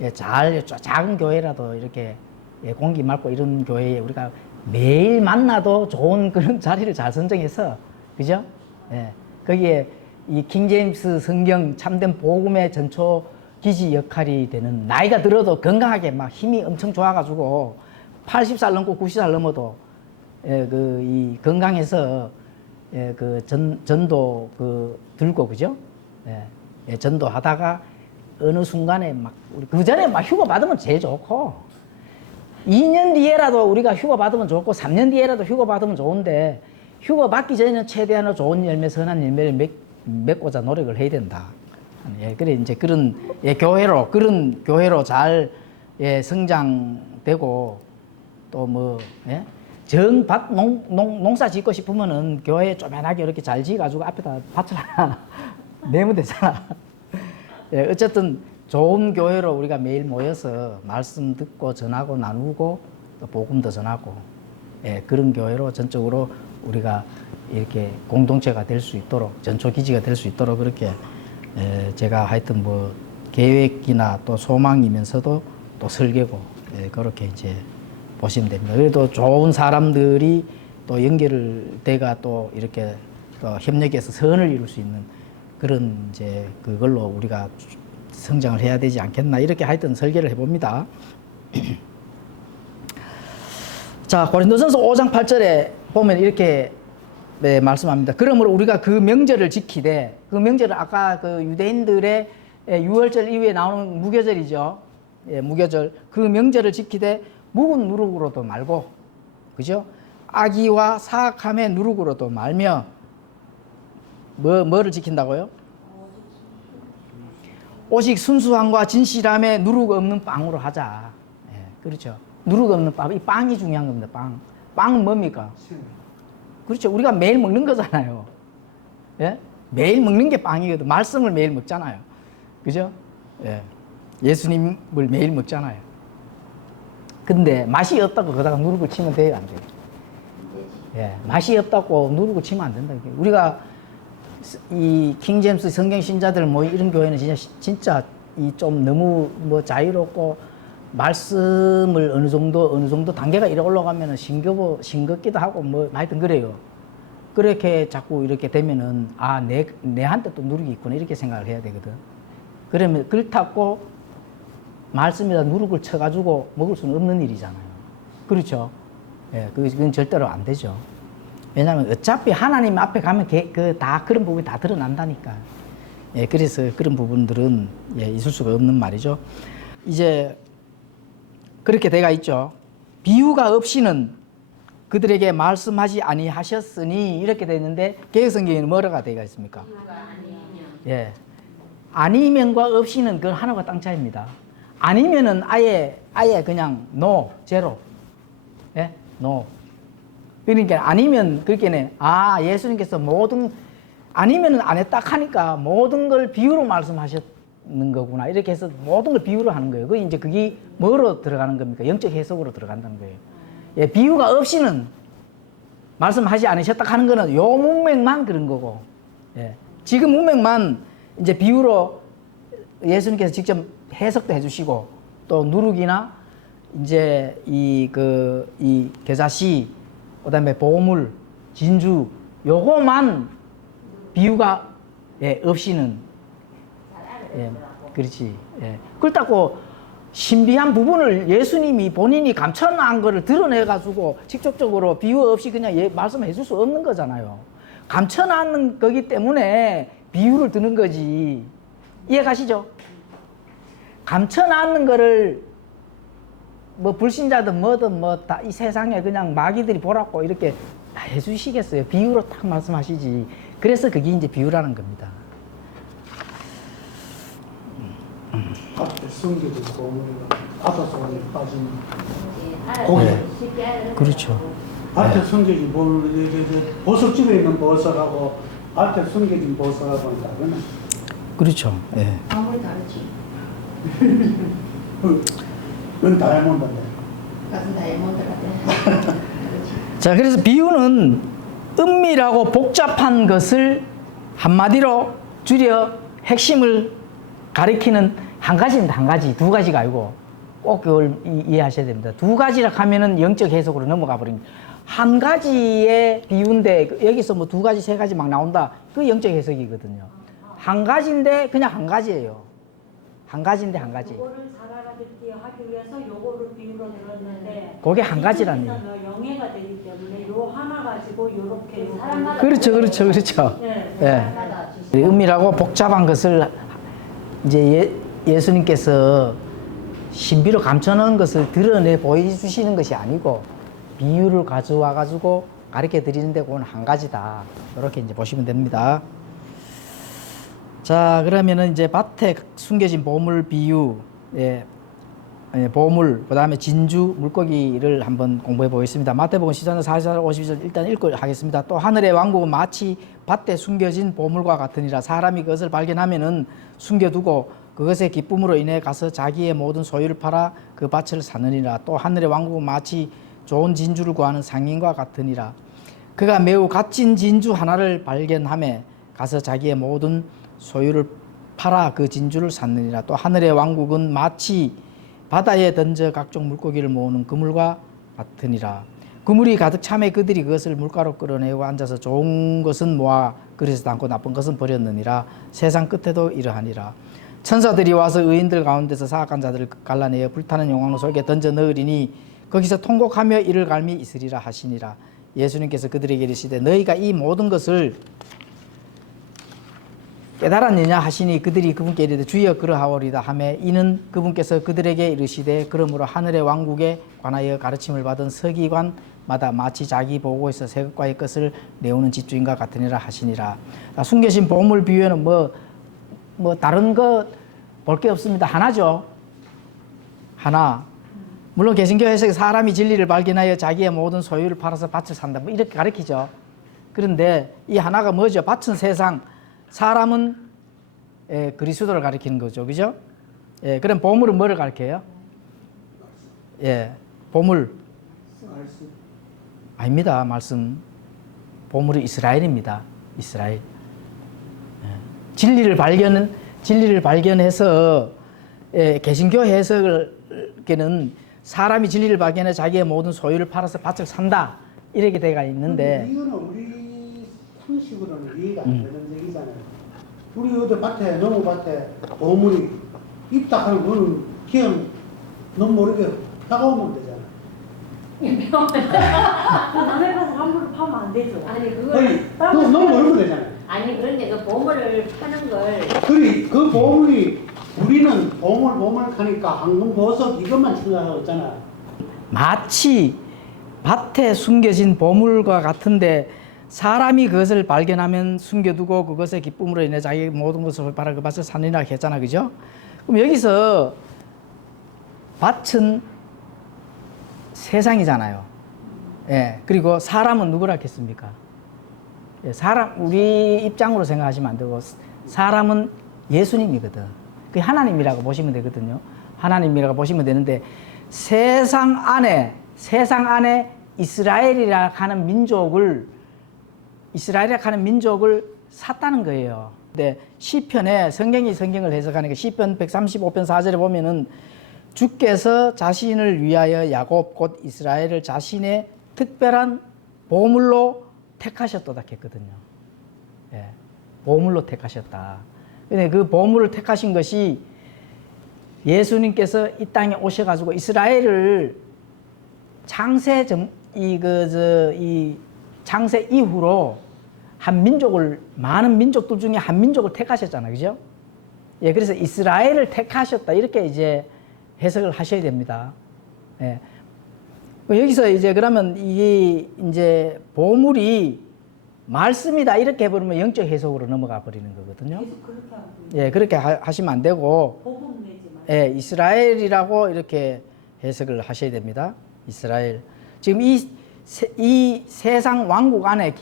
예, 작은 교회라도 이렇게, 예, 공기 맑고 이런 교회에 우리가 매일 만나도 좋은 그런 자리를 잘 선정해서, 그죠? 예, 거기에 이 킹제임스 성경 참된 복음의 전초 기지 역할이 되는, 나이가 들어도 건강하게 막 힘이 엄청 좋아가지고 80살 넘고 90살 넘어도, 예, 이 건강해서, 예, 전도 들고, 그죠? 예, 전도하다가 어느 순간에 막, 우리 그 전에 막 휴가 받으면 제일 좋고, 2년 뒤에라도 우리가 휴가 받으면 좋고, 3년 뒤에라도 휴가 받으면 좋은데, 휴가 받기 전에는 최대한 좋은 열매, 선한 열매를 맺고자 노력을 해야 된다. 예, 그래, 이제 그런, 예, 그런 교회로 잘, 예, 성장되고, 또 뭐, 예? 농사 짓고 싶으면은 교회에 쪼매나게 이렇게 잘 지어가지고 앞에다 밭을 하나 내면 되잖아. 예, 어쨌든 좋은 교회로 우리가 매일 모여서 말씀 듣고 전하고 나누고 또 복음도 전하고, 예, 그런 교회로 전적으로 우리가 이렇게 공동체가 될 수 있도록, 전초기지가 될 수 있도록 그렇게, 예, 제가 하여튼 뭐 계획이나 또 소망이면서도 또 설계고, 예, 그렇게 이제 보시면 됩니다. 그래도 좋은 사람들이 또 연결돼가 또 이렇게 또 협력해서 선을 이룰 수 있는 그런 이제 그걸로 우리가 성장을 해야 되지 않겠나, 이렇게 하여튼 설계를 해봅니다. 자, 고린도전서 5장 8절에 보면 이렇게, 네, 말씀합니다. 그러므로 우리가 그 명절을 지키되, 그 명절은 아까 그 유대인들의 6월절 이후에 나오는 무교절이죠. 예, 무교절. 그 명절을 지키되 묵은 누룩으로도 말고, 그죠? 악의와 사악함의 누룩으로도 말며, 뭐를 지킨다고요? 오직 순수함과 진실함의 누룩 없는 빵으로 하자. 예, 그렇죠. 누룩 없는 빵, 이 빵이 중요한 겁니다. 빵은 뭡니까? 그렇죠. 우리가 매일 먹는 거잖아요. 예? 매일 먹는 게 빵이거든. 말씀을 매일 먹잖아요. 그죠? 예. 예수님을 매일 먹잖아요. 근데 맛이 없다고 거기다가 누룩을 치면 돼요, 안 돼요? 예, 맛이 없다고 누룩을 치면 안 된다. 우리가 이 킹제임스 성경 신자들 뭐 이런 교회는 진짜 이 좀 너무 뭐 자유롭고 말씀을 어느 정도 단계가 이래 올라가면은 싱겁기도 하고 뭐 하여튼 그래요. 그렇게 자꾸 이렇게 되면은, 아, 내한테 또 누룩이 있구나, 이렇게 생각을 해야 되거든. 그러면 그렇다고 말씀에다 누룩을 쳐가지고 먹을 수는 없는 일이잖아요. 그렇죠? 예, 그건 절대로 안 되죠. 왜냐하면 어차피 하나님 앞에 가면 다 그런 부분이 다 드러난다니까. 예, 그래서 그런 부분들은, 예, 있을 수가 없는 말이죠. 이제 그렇게 돼가 있죠. 비유가 없이는 그들에게 말씀하지 아니하셨으니, 이렇게 돼 있는데 개역성경에는 뭐라고 되어 있습니까? 예, 아니면과 없이는 그건 하나가 땅 차이입니다. 아니면은 아예 그냥 no, 제로. 예? no. 그러니까 아니면 그렇게는, 아, 예수님께서 모든 아니면은 안 했다 하니까 모든 걸 비유로 말씀하셨는 거구나. 이렇게 해서 모든 걸 비유로 하는 거예요. 그 이제 그게 뭐로 들어가는 겁니까? 영적 해석으로 들어간다는 거예요. 예, 비유가 없이는 말씀하지 않으셨다 하는 거는 요 문맥만 그런 거고, 예, 지금 문맥만 이제 비유로 예수님께서 직접 해석도 해주시고 또 누룩이나 이제 이 겨자씨, 그다음에 보물, 진주 요거만 비유가 예, 없이는 예, 그렇지. 예. 그렇다고 신비한 부분을 예수님이 본인이 감춰놓은 거를 드러내가지고 직접적으로 비유 없이 그냥 말씀해 줄 수 없는 거잖아요. 감춰놓은 거기 때문에 비유를 드는 거지. 이해 가시죠? 감춰놓은 거를 뭐 불신자든 뭐든 뭐 다 이 세상에 그냥 마귀들이 보라고 이렇게 해주시겠어요. 비유로 딱 말씀하시지. 그래서 그게 이제 비유라는 겁니다. 앞에 숨겨진 보물이가 바닷속에 빠진 예, 고기. 쉽게 알아요. 그렇죠. 앞에 숨겨진 보물, 보석집에 있는 보석하고 앞에 숨겨진 보석하고는 다르네. 그렇죠. 예. 아무리 다르지. 그건 다이아몬드인데. 같은 다이아몬드 같아. 자, 그래서 비유는 은밀하고 복잡한 것을 한마디로 줄여 핵심을 가리키는 한 가지입니다. 한 가지. 두 가지가 아니고 꼭 그걸 이해하셔야 됩니다. 두 가지라 하면은 영적 해석으로 넘어가 버립니다. 한 가지의 비유인데 여기서 뭐 두 가지, 세 가지 막 나온다. 그 영적 해석이거든요. 한 가지인데 그냥 한 가지예요. 한 가지인데 한 가지. 요거를 살아가게 하기 위해서 요거를 비유로 들었는데 그게 한 가지라는 이쪽에서는 영예가 되기 때문에 요 하나 가지고 요렇게 사람마다 그렇죠, 그렇죠, 그렇죠. 네. 예. 사람마다 주시- 은밀하고 복잡한 것을 이제 예수님께서 신비로 감춰놓은 것을 드러내 보여주시는 것이 아니고 비유를 가져와 가지고 가르쳐 드리는데 그건 한 가지다. 이렇게 이제 보시면 됩니다. 자, 그러면은 이제 밭에 숨겨진 보물 비유, 예, 보물, 그 다음에 진주, 물고기를 한번 공부해 보겠습니다. 마태복음 14장 44절 52절 일단 읽고 하겠습니다. 또 하늘의 왕국은 마치 밭에 숨겨진 보물과 같으니라. 사람이 그것을 발견하면은 숨겨두고 그것의 기쁨으로 인해 가서 자기의 모든 소유를 팔아 그 밭을 사느니라. 또 하늘의 왕국은 마치 좋은 진주를 구하는 상인과 같으니라. 그가 매우 값진 진주 하나를 발견하며 가서 자기의 모든 소유를 팔아 그 진주를 샀느니라. 또 하늘의 왕국은 마치 바다에 던져 각종 물고기를 모으는 그물과 같으니라. 그물이 가득 차매 그들이 그것을 물가로 끌어내고 앉아서 좋은 것은 모아 그릇에 담고 나쁜 것은 버렸느니라. 세상 끝에도 이러하니라. 천사들이 와서 의인들 가운데서 사악한 자들을 갈라내어 불타는 용광로 속에 던져 넣으리니 거기서 통곡하며 이를 갈미 있으리라 하시니라. 예수님께서 그들에게 이르시되 너희가 이 모든 것을 깨달았느냐 하시니 그들이 그분께 이르되 주여 그러하오리다 하며 이는 그분께서 그들에게 이르시되 그러므로 하늘의 왕국에 관하여 가르침을 받은 서기관마다 마치 자기 보고에서 새 것과의 것을 내오는 집주인과 같으니라 하시니라. 숨겨진 보물 비유에는 뭐 다른 거 볼 게 없습니다. 하나죠. 하나. 물론 개신교 해석에 사람이 진리를 발견하여 자기의 모든 소유를 팔아서 밭을 산다. 뭐 이렇게 가르치죠. 그런데 이 하나가 뭐죠? 밭은 세상, 사람은 그리스도를 가리키는 거죠. 그죠? 예, 그럼 보물은 뭐를 가리켜요? 예, 보물. 아닙니다. 말씀. 보물은 이스라엘입니다. 이스라엘. 예. 진리를 발견해서 개신교 해석에는 사람이 진리를 발견해 자기의 모든 소유를 팔아서 밭을 산다. 이렇게 돼가 있는데 이거는 우리 상식으로는 이해가 안 되는 얘기잖아요. 우리 어디 밭에, 너무 밭에 보물이 있다 하는 거는 그냥 넌 모르게 다가오면 되잖아. 남의 가서 함부로 파면 안 되죠. 아니 그걸 아니, 넌 모르면 되잖아. 아니 그런데 그 보물을 파는 걸 그 보물이 우리는 보물 하니까 황금 보석 이것만 생각하고 있잖아. 마치 밭에 숨겨진 보물과 같은데 사람이 그것을 발견하면 숨겨두고 그것의 기쁨으로 인해 자기 모든 것을 팔아 그 밭을 사느니라 했잖아. 그죠? 그럼 여기서 밭은 세상이잖아요. 예. 그리고 사람은 누구라 했습니까? 예, 우리 입장으로 생각하시면 안 되고 사람은 예수님이거든. 그 하나님이라고 보시면 되거든요. 하나님이라고 보시면 되는데 세상 안에 이스라엘이라 하는 민족을 샀다는 거예요. 근데 시편에 성경을 해석하니까 시편 135편 4절에 보면은 주께서 자신을 위하여 야곱 곧 이스라엘을 자신의 특별한 보물로 택하셨도다 했거든요. 예, 보물로 택하셨다. 근데 그 보물을 택하신 것이 예수님께서 이 땅에 오셔가지고 이스라엘을 창세 이후로 많은 민족들 중에 한 민족을 택하셨잖아요. 그죠? 예, 그래서 이스라엘을 택하셨다. 이렇게 이제 해석을 하셔야 됩니다. 예. 여기서 이제 그러면 이게 이제 보물이 말씀이다. 이렇게 해버리면 영적 해석으로 넘어가 버리는 거거든요. 계속 그렇게 하고 예, 그렇게 하시면 안 되고, 복음 내지 말고. 예, 이스라엘이라고 이렇게 해석을 하셔야 됩니다. 이스라엘. 지금 이 세상 왕국 안에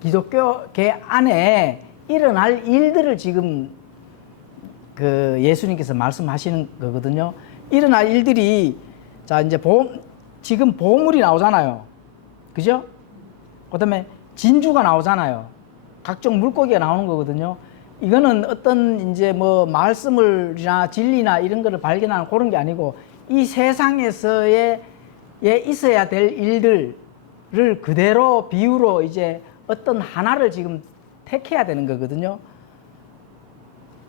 기독교계 안에 일어날 일들을 지금 그 예수님께서 말씀하시는 거거든요. 일어날 일들이 자 이제 지금 보물이 나오잖아요. 그죠? 그다음에 진주가 나오잖아요. 각종 물고기가 나오는 거거든요. 이거는 어떤 이제 뭐 말씀을이나 진리나 이런 거를 발견하는 그런 게 아니고 이 세상에서의 있어야 될 일들을 그대로 비유로 이제 어떤 하나를 지금 택해야 되는 거거든요.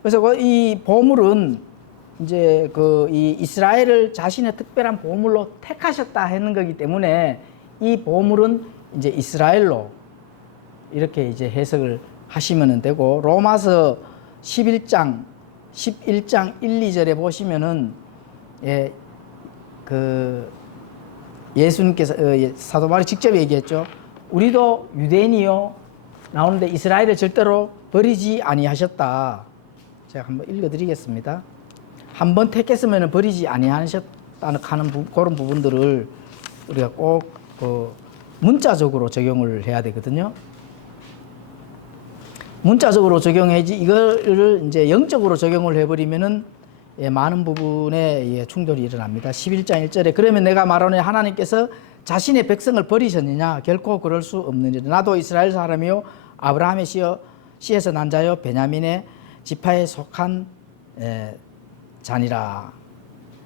그래서 이 보물은 이제 이 이스라엘을 자신의 특별한 보물로 택하셨다 하는 거기 때문에 이 보물은 이제 이스라엘로 이렇게 이제 해석을 하시면 되고 로마서 11장 1, 2절에 보시면은 예수님께서 사도 바울이 직접 얘기했죠. 우리도 유대인이요 나오는데 이스라엘을 절대로 버리지 아니하셨다. 제가 한번 읽어드리겠습니다. 한번 택했으면 버리지 아니하셨다는 그런 부분들을 우리가 꼭 문자적으로 적용을 해야 되거든요. 문자적으로 적용해야지 이거를 이제 영적으로 적용을 해버리면은 많은 부분에 충돌이 일어납니다. 11장 1절에 그러면 내가 말하노니 하나님께서 자신의 백성을 버리셨느냐 결코 그럴 수 없느니라. 나도 이스라엘 사람이요 아브라함의 씨에서 난 자요 베냐민의 지파에 속한 자니라.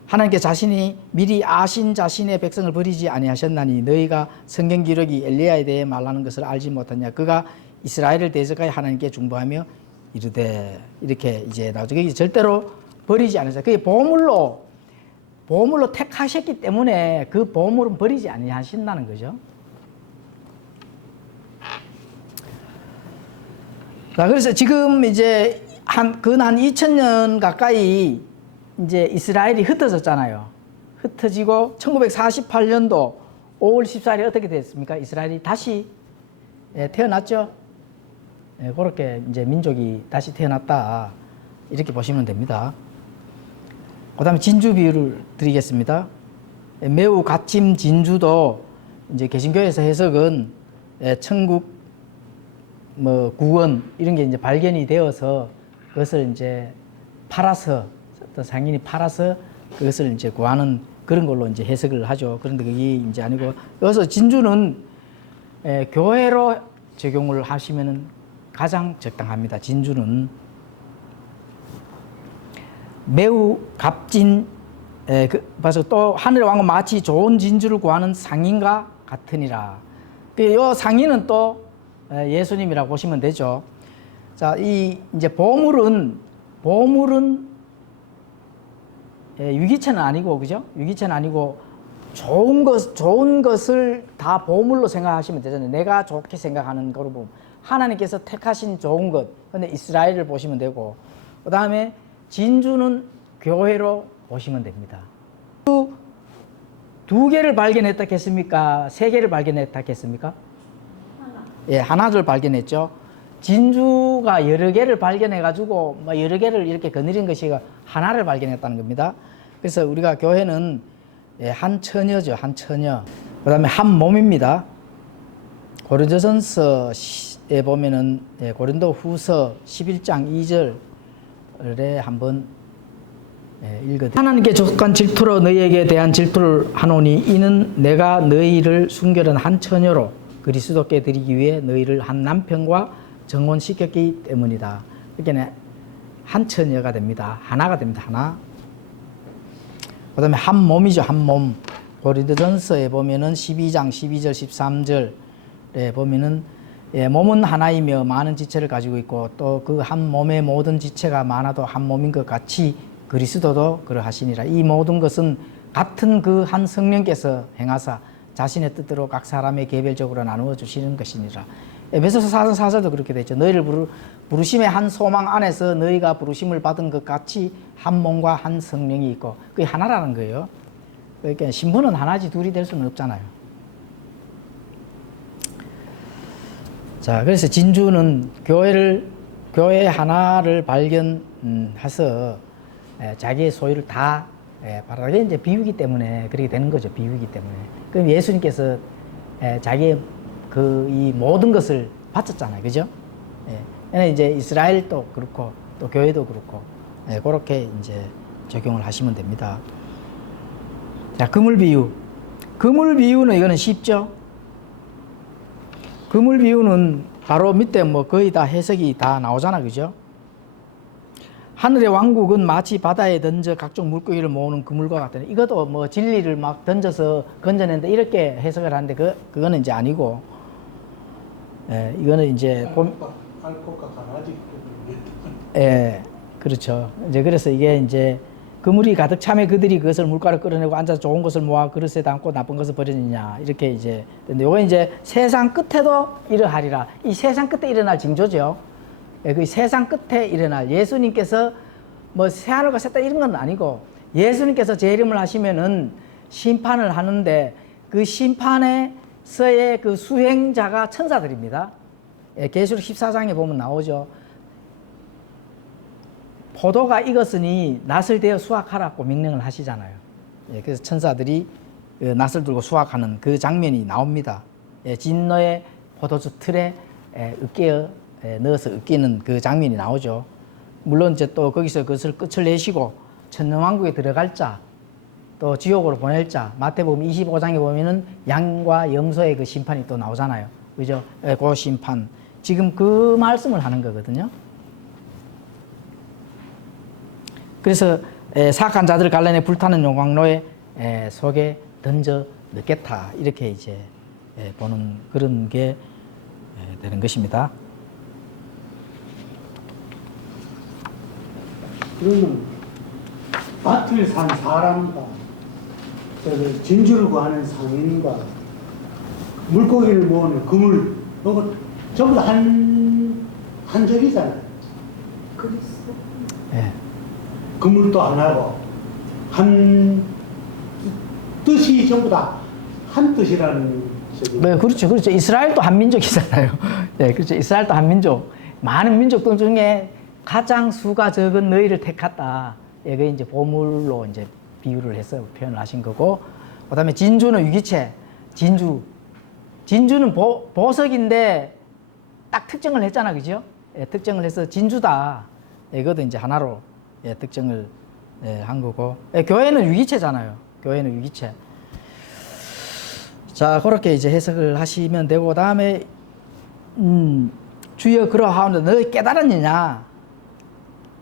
하나님께 자신이 미리 아신 자신의 백성을 버리지 아니하셨나니 너희가 성경 기록이 엘리야에 대해 말하는 것을 알지 못하냐. 그가 이스라엘을 대적하여 하나님께 중보하며 이르되 이렇게 이제 나오죠. 그게 절대로 버리지 않으셨어요. 그게 보물로 택하셨기 때문에 그 보물은 버리지 아니하신다는 거죠. 자, 그래서 지금 이제 근한 2000년 가까이 이제 이스라엘이 흩어졌잖아요. 흩어지고 1948년도 5월 14일에 어떻게 됐습니까? 이스라엘이 다시 태어났죠. 그렇게 이제 민족이 다시 태어났다. 이렇게 보시면 됩니다. 그 다음에 진주 비유를 드리겠습니다. 매우 갓짐 진주도 이제 개신교에서 해석은 천국, 구원 이런 게 이제 발견이 되어서 그것을 이제 팔아서 어떤 상인이 팔아서 그것을 이제 구하는 그런 걸로 이제 해석을 하죠. 그런데 그게 이제 아니고 여기서 진주는 교회로 적용을 하시면은 가장 적당합니다. 진주는 매우 값진 그래서 또 하늘의 왕은 마치 좋은 진주를 구하는 상인과 같으니라. 이 상인은 또 예수님이라고 보시면 되죠. 자, 이제 보물은 유기체는 아니고 그죠? 유기체는 아니고 좋은 것을 다 보물로 생각하시면 되잖아요. 내가 좋게 생각하는 거로 보면 하나님께서 택하신 좋은 것. 근데 이스라엘을 보시면 되고 그 다음에 진주는 교회로 보시면 됩니다. 두 개를 발견했다 했습니까? 세 개를 발견했다 했습니까? 하나를 발견했죠. 진주가 여러 개를 발견해가지고 여러 개를 이렇게 거느린 것이 하나를 발견했다는 겁니다. 그래서 우리가 교회는 한 처녀죠. 한 처녀. 그 다음에 한 몸입니다. 고린도전서 고린도전서에 보면은 고린도후서 11장 2절에 한번 읽어드립니다. 하나님께 족한 질투로 너희에게 대한 질투를 하노니 이는 내가 너희를 순결한 한 처녀로 그리스도께 드리기 위해 너희를 한 남편과 정혼시켰기 때문이다. 그러니까 한 처녀가 됩니다. 하나가 됩니다. 하나. 그 다음에 한 몸이죠. 한 몸. 고린도전서에 보면은 12장 12절 13절에 보면은 몸은 하나이며 많은 지체를 가지고 있고 또 그 한 몸의 모든 지체가 많아도 한 몸인 것 같이 그리스도도 그러하시니라. 이 모든 것은 같은 그 한 성령께서 행하사 자신의 뜻대로 각 사람의 개별적으로 나누어 주시는 것이니라. 에베소서 4장 4절도 그렇게 되어 있죠. 너희를 부르심의 한 소망 안에서 너희가 부르심을 받은 것 같이 한 몸과 한 성령이 있고 그게 하나라는 거예요. 그러니까 신부는 하나지 둘이 될 수는 없잖아요. 자, 그래서 진주는 교회 하나를 발견해서 자기의 소유를 다 바라게 이제 비우기 때문에 그렇게 되는 거죠. 비우기 때문에. 그럼 예수님께서 자기의 이 모든 것을 바쳤잖아요. 그죠? 예. 이제 이스라엘도 그렇고 또 교회도 그렇고 그렇게 이제 적용을 하시면 됩니다. 자, 그물 비유. 그물 비유는 이거는 쉽죠? 그물 비유는 바로 밑에 뭐 거의 다 해석이 다 나오잖아. 그죠? 하늘의 왕국은 마치 바다에 던져 각종 물고기를 모으는 그물과 같다. 이것도 뭐 진리를 막 던져서 건져낸다 이렇게 해석을 하는데 그거는 이제 아니고, 이거는 이제 알코올가 강아지. 그렇죠. 이제 그래서 이게 이제 그물이 가득 차면 그들이 그것을 물가로 끌어내고 앉아서 좋은 것을 모아 그릇에 담고 나쁜 것을 버리느냐 이렇게 이제. 근데 요거 이제 세상 끝에도 이러하리라. 이 세상 끝에 일어날 징조죠. 그 세상 끝에 일어날 예수님께서 뭐 새하늘과 새 땅 이런 건 아니고 예수님께서 재림을 하시면은 심판을 하는데 그 심판에서의 그 수행자가 천사들입니다. 계시록 14장에 보면 나오죠. 포도가 익었으니 낫을 대어 수확하라고 명령을 하시잖아요. 그래서 천사들이 낫을 들고 수확하는 그 장면이 나옵니다. 진노의 포도주 틀에 으깨어 넣어서 으깨는 그 장면이 나오죠. 물론 이제 또 거기서 그것을 끝을 내시고 천년왕국에 들어갈 자, 또 지옥으로 보낼 자, 마태복음 25장에 보면은 양과 염소의 그 심판이 또 나오잖아요. 그죠? 그 심판. 지금 그 말씀을 하는 거거든요. 그래서 사악한 자들 갈라내 불타는 용광로에 속에 던져 넣겠다. 이렇게 이제 보는 그런 게 되는 것입니다. 그러면 밭을 산 사람과 진주를 구하는 상인과 물고기를 모으는 그물, 이거 전부 다 한 적이잖아요. 그랬어. 그물도 하나고 한 뜻이 전부 다 한 뜻이라는 적이. 네, 그렇죠. 그렇죠. 이스라엘도 한 민족이잖아요. 네, 그렇죠. 이스라엘도 한 민족. 많은 민족들 중에 가장 수가 적은 너희를 택했다. 이게 이제 보물로 이제 비유를 해서 표현을 하신 거고, 그다음에 진주는 유기체. 진주는 보석인데 딱 특정을 했잖아, 그죠? 특정을 해서 진주다. 이것도 이제 하나로 특정을 한 거고, 교회는 유기체잖아요. 교회는 유기체. 자, 그렇게 이제 해석을 하시면 되고, 다음에 주여 그러하오니 너희 깨달았느냐?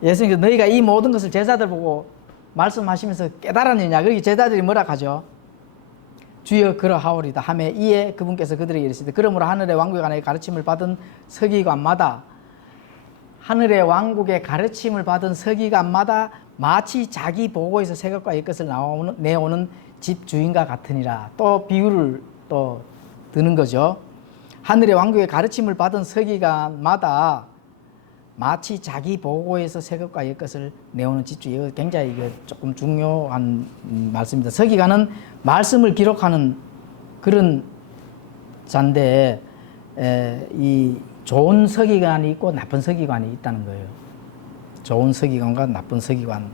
예수님께서 너희가 이 모든 것을 제자들 보고 말씀하시면서 깨달았느냐? 그러기 제자들이 뭐라 하죠? 주여 그러하오리다 하매 이에 그분께서 그들에게 이르시되 그러므로 하늘의 왕국에 관하여 가르침을 받은 서기관마다 하늘의 왕국의 가르침을 받은 서기관마다 마치 자기 보고에서 새 것과 옛 것을 내오는 집 주인과 같으니라. 또 비유를 또 드는 거죠. 하늘의 왕국의 가르침을 받은 서기관마다 마치 자기 보고에서 새 것과 옛 것을 내오는 집 주인. 이거 굉장히 이거 조금 중요한 말씀입니다. 서기관은 말씀을 기록하는 그런 자인데 이 좋은 서기관이 있고 나쁜 서기관이 있다는 거예요. 좋은 서기관과 나쁜 서기관.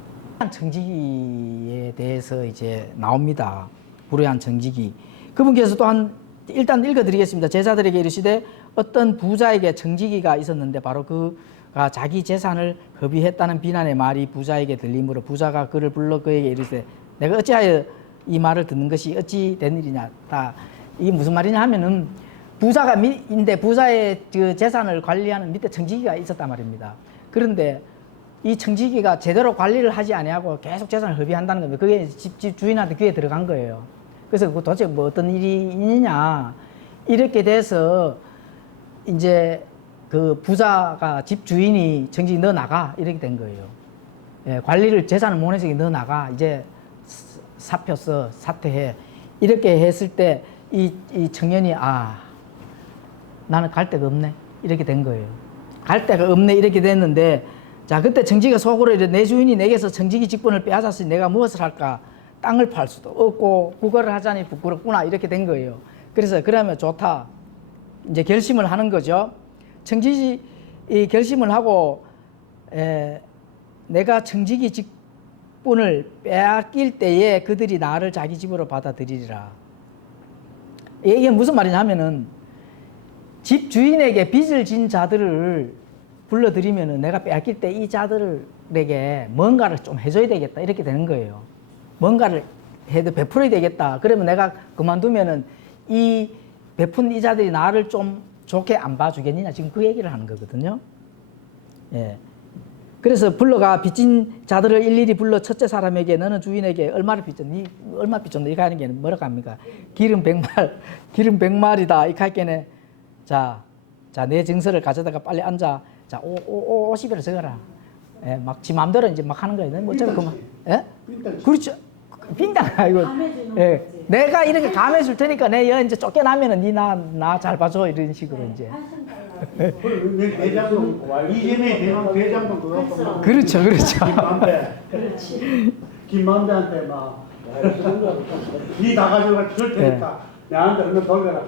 정직이에 대해서 이제 나옵니다. 불의한 정직이. 그분께서 또한 일단 읽어드리겠습니다. 제자들에게 이르시되 어떤 부자에게 청지기가 있었는데 바로 그가 자기 재산을 허비했다는 비난의 말이 부자에게 들리므로 부자가 그를 불러 그에게 이르되 내가 어찌하여 이 말을 듣는 것이 어찌 된 일이냐. 다 이게 무슨 말이냐 하면은 부자가 인데 부자의 그 재산을 관리하는 밑에 청지기가 있었단 말입니다. 그런데 이 청지기가 제대로 관리를 하지 아니하고 계속 재산을 허비한다는 겁니다. 그게 집 주인한테 귀에 들어간 거예요. 그래서 그 도대체 뭐 어떤 일이 있느냐 이렇게 돼서 이제 그 부자가 집 주인이 청지기 너 나가 이렇게 된 거예요. 예, 관리를 재산을 못 해서 너 나가 이제 사표 써 사퇴해 이렇게 했을 때 이 청년이 나는 갈 데가 없네 이렇게 된 거예요. 갈 데가 없네 이렇게 됐는데 자 그때 청지기가 속으로 이래 내 주인이 내게서 청지기 직분을 빼앗았으니 내가 무엇을 할까? 땅을 팔 수도 없고 구걸을 하자니 부끄럽구나 이렇게 된 거예요. 그래서 그러면 좋다 이제 결심을 하는 거죠. 청지기 결심을 하고 내가 청지기 직분을 빼앗길 때에 그들이 나를 자기 집으로 받아들이리라. 이게 무슨 말이냐 하면은 집 주인에게 빚을 진 자들을 불러들이면은 내가 빼앗길 때 이 자들에게 뭔가를 좀 해줘야 되겠다 이렇게 되는 거예요. 뭔가를 해도 베풀어야 되겠다. 그러면 내가 그만두면은 이 베푼 이 자들이 나를 좀 좋게 안 봐주겠느냐 지금 그 얘기를 하는 거거든요. 예. 그래서 불러가 빚진 자들을 일일이 불러 첫째 사람에게 너는 주인에게 얼마를 빚졌니? 얼마 빚졌니? 이거 하는 게 뭐라고 합니까? 기름 100마리다. 이렇게 할 게네. 자, 내 증서를 가져다가 빨리 앉아. 자, 50을 적어라. 예, 막 지 마음대로 이제 막 하는 거예요. 뭐 어쩌고 그만. 예? 그렇죠. 빈당 이거. 예. 내가 이렇게 감해 줄 테니까 내 여 이제 쫓겨나면은 니 나 잘 봐줘 이런 식으로 이제. 대장동 이재명의 대장동 그거 그렇죠. 김만배한테 막니 나가져가 줄 테니까 내한테 얼마 돌려라.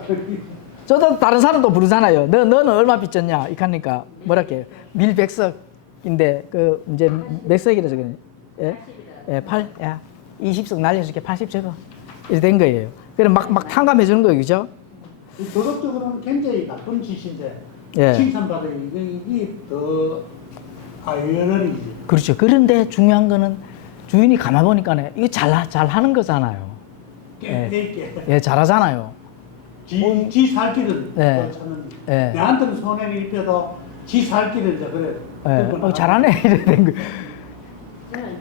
저도 다른 사람도 부르잖아요. 너는 얼마 빚졌냐? 이렇게 하니까 뭐랄게 밀백석인데 그 이제 몇 석이라 저거는 예, 20석 날려줄게 80 적어 이렇게 된 거예요. 그래 막 탕감해 주는 거예요, 그죠? 도덕적으로는 굉장히 나쁜 짓인데 예. 칭찬받아요. 이게 더 아이러니지. 그렇죠. 그런데 중요한 거는 주인이 가만 보니까 이거 잘 하는 거잖아요. 예, 잘하잖아요. 지 살길은 네. 네. 내한테는 손해를 입혀도 지 살길은 이제 그래. 예, 잘하네 이래 된 거. 저는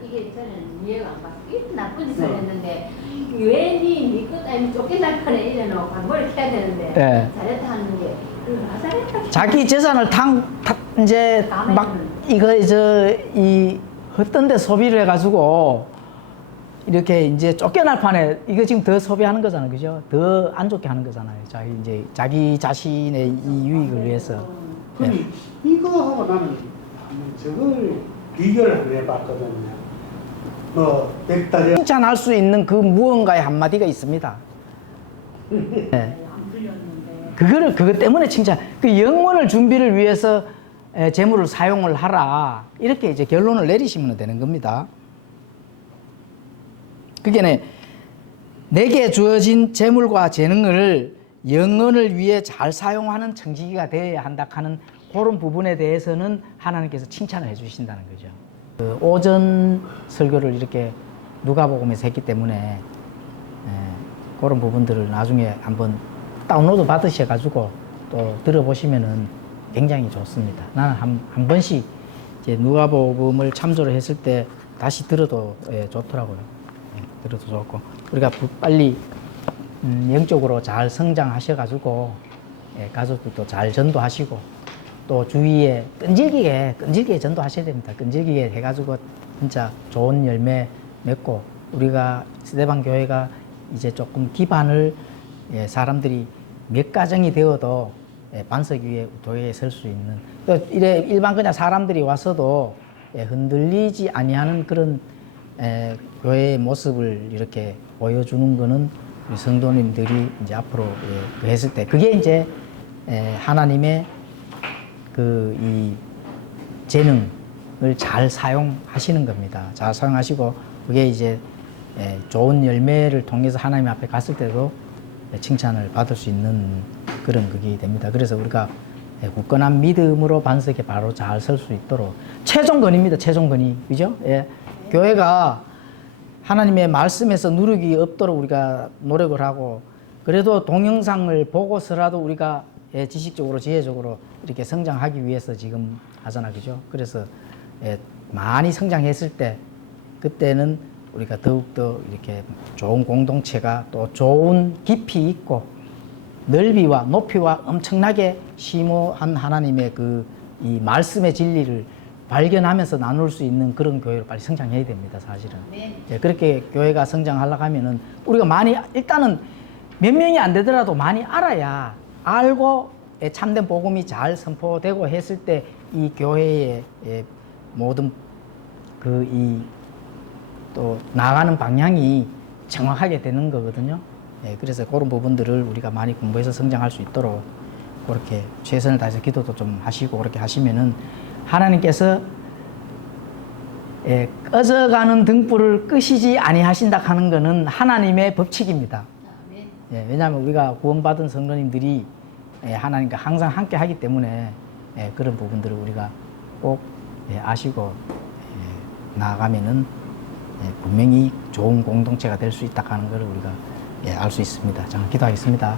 이해가 안 가서 이 나쁜 짓을 했는데 왜니 끝 아니면 쫓겨날 뻔에 이래놓고 광고를 해야 되는데 네. 잘했다 하는 게 잘했다. 자기 재산을 이제 막 이거 이 어떤 데 소비를 해가지고 이렇게 이제 쫓겨날 판에 이거 지금 더 소비하는 거잖아요, 그죠? 더 안 좋게 하는 거잖아요. 자기 자신의 이 유익을 위해서. 그니 이거하고 나는 저걸 비교를 한번 해봤거든요. 백달에 칭찬할 수 있는 그 무언가의 한마디가 있습니다. 네. 그것 때문에 칭찬. 그 영혼을 준비를 위해서 재물을 사용을 하라. 이렇게 이제 결론을 내리시면 되는 겁니다. 그게 내게 주어진 재물과 재능을 영혼을 위해 잘 사용하는 청지기가 되어야 한다 하는 그런 부분에 대해서는 하나님께서 칭찬을 해주신다는 거죠. 그 오전 설교를 이렇게 누가복음에서 했기 때문에 그런 부분들을 나중에 한번 다운로드 받으셔가지고 또 들어보시면은 굉장히 좋습니다. 나는 한 번씩 이제 누가복음을 참조를 했을 때 다시 들어도 좋더라고요. 들어도 좋고 우리가 빨리 영적으로 잘 성장하셔가지고 가족들도 잘 전도하시고 또 주위에 끈질기게 전도하셔야 됩니다. 끈질기게 해가지고 진짜 좋은 열매 맺고 우리가 스데반 교회가 이제 조금 기반을 사람들이 몇 가정이 되어도 반석 위에 도에 설 수 있는 또 이래 일반 그냥 사람들이 와서도 흔들리지 아니하는 그런 교회의 모습을 이렇게 보여주는 거는 우리 성도님들이 이제 앞으로 했을 때 그게 이제 하나님의 그 이 재능을 잘 사용하시는 겁니다. 잘 사용하시고 그게 이제 좋은 열매를 통해서 하나님 앞에 갔을 때도 칭찬을 받을 수 있는 그런 그게 됩니다. 그래서 우리가 굳건한 믿음으로 반석에 바로 잘 설 수 있도록 최종 건의입니다. 최종 건의. 그죠? 예. 교회가 하나님의 말씀에서 누룩이 없도록 우리가 노력을 하고 그래도 동영상을 보고서라도 우리가 지식적으로 지혜적으로 이렇게 성장하기 위해서 지금 하잖아. 그죠? 그래서 많이 성장했을 때 그때는 우리가 더욱더 이렇게 좋은 공동체가 또 좋은 깊이 있고 넓이와 높이와 엄청나게 심오한 하나님의 이 말씀의 진리를 발견하면서 나눌 수 있는 그런 교회로 빨리 성장해야 됩니다, 사실은. 그렇게 교회가 성장하려고 하면은 우리가 많이, 일단은 몇 명이 안 되더라도 많이 알아야 알고 참된 복음이 잘 선포되고 했을 때 이 교회의 모든 또 나아가는 방향이 정확하게 되는 거거든요. 그래서 그런 부분들을 우리가 많이 공부해서 성장할 수 있도록 그렇게 최선을 다해서 기도도 좀 하시고 그렇게 하시면은 하나님께서 꺼져가는 등불을 끄시지 아니하신다 하는 것은 하나님의 법칙입니다. 왜냐하면 우리가 구원받은 성도님들이 하나님과 항상 함께 하기 때문에 그런 부분들을 우리가 꼭 아시고 나아가면은 분명히 좋은 공동체가 될 수 있다 하는 것을 우리가 알 수 있습니다. 자, 기도하겠습니다.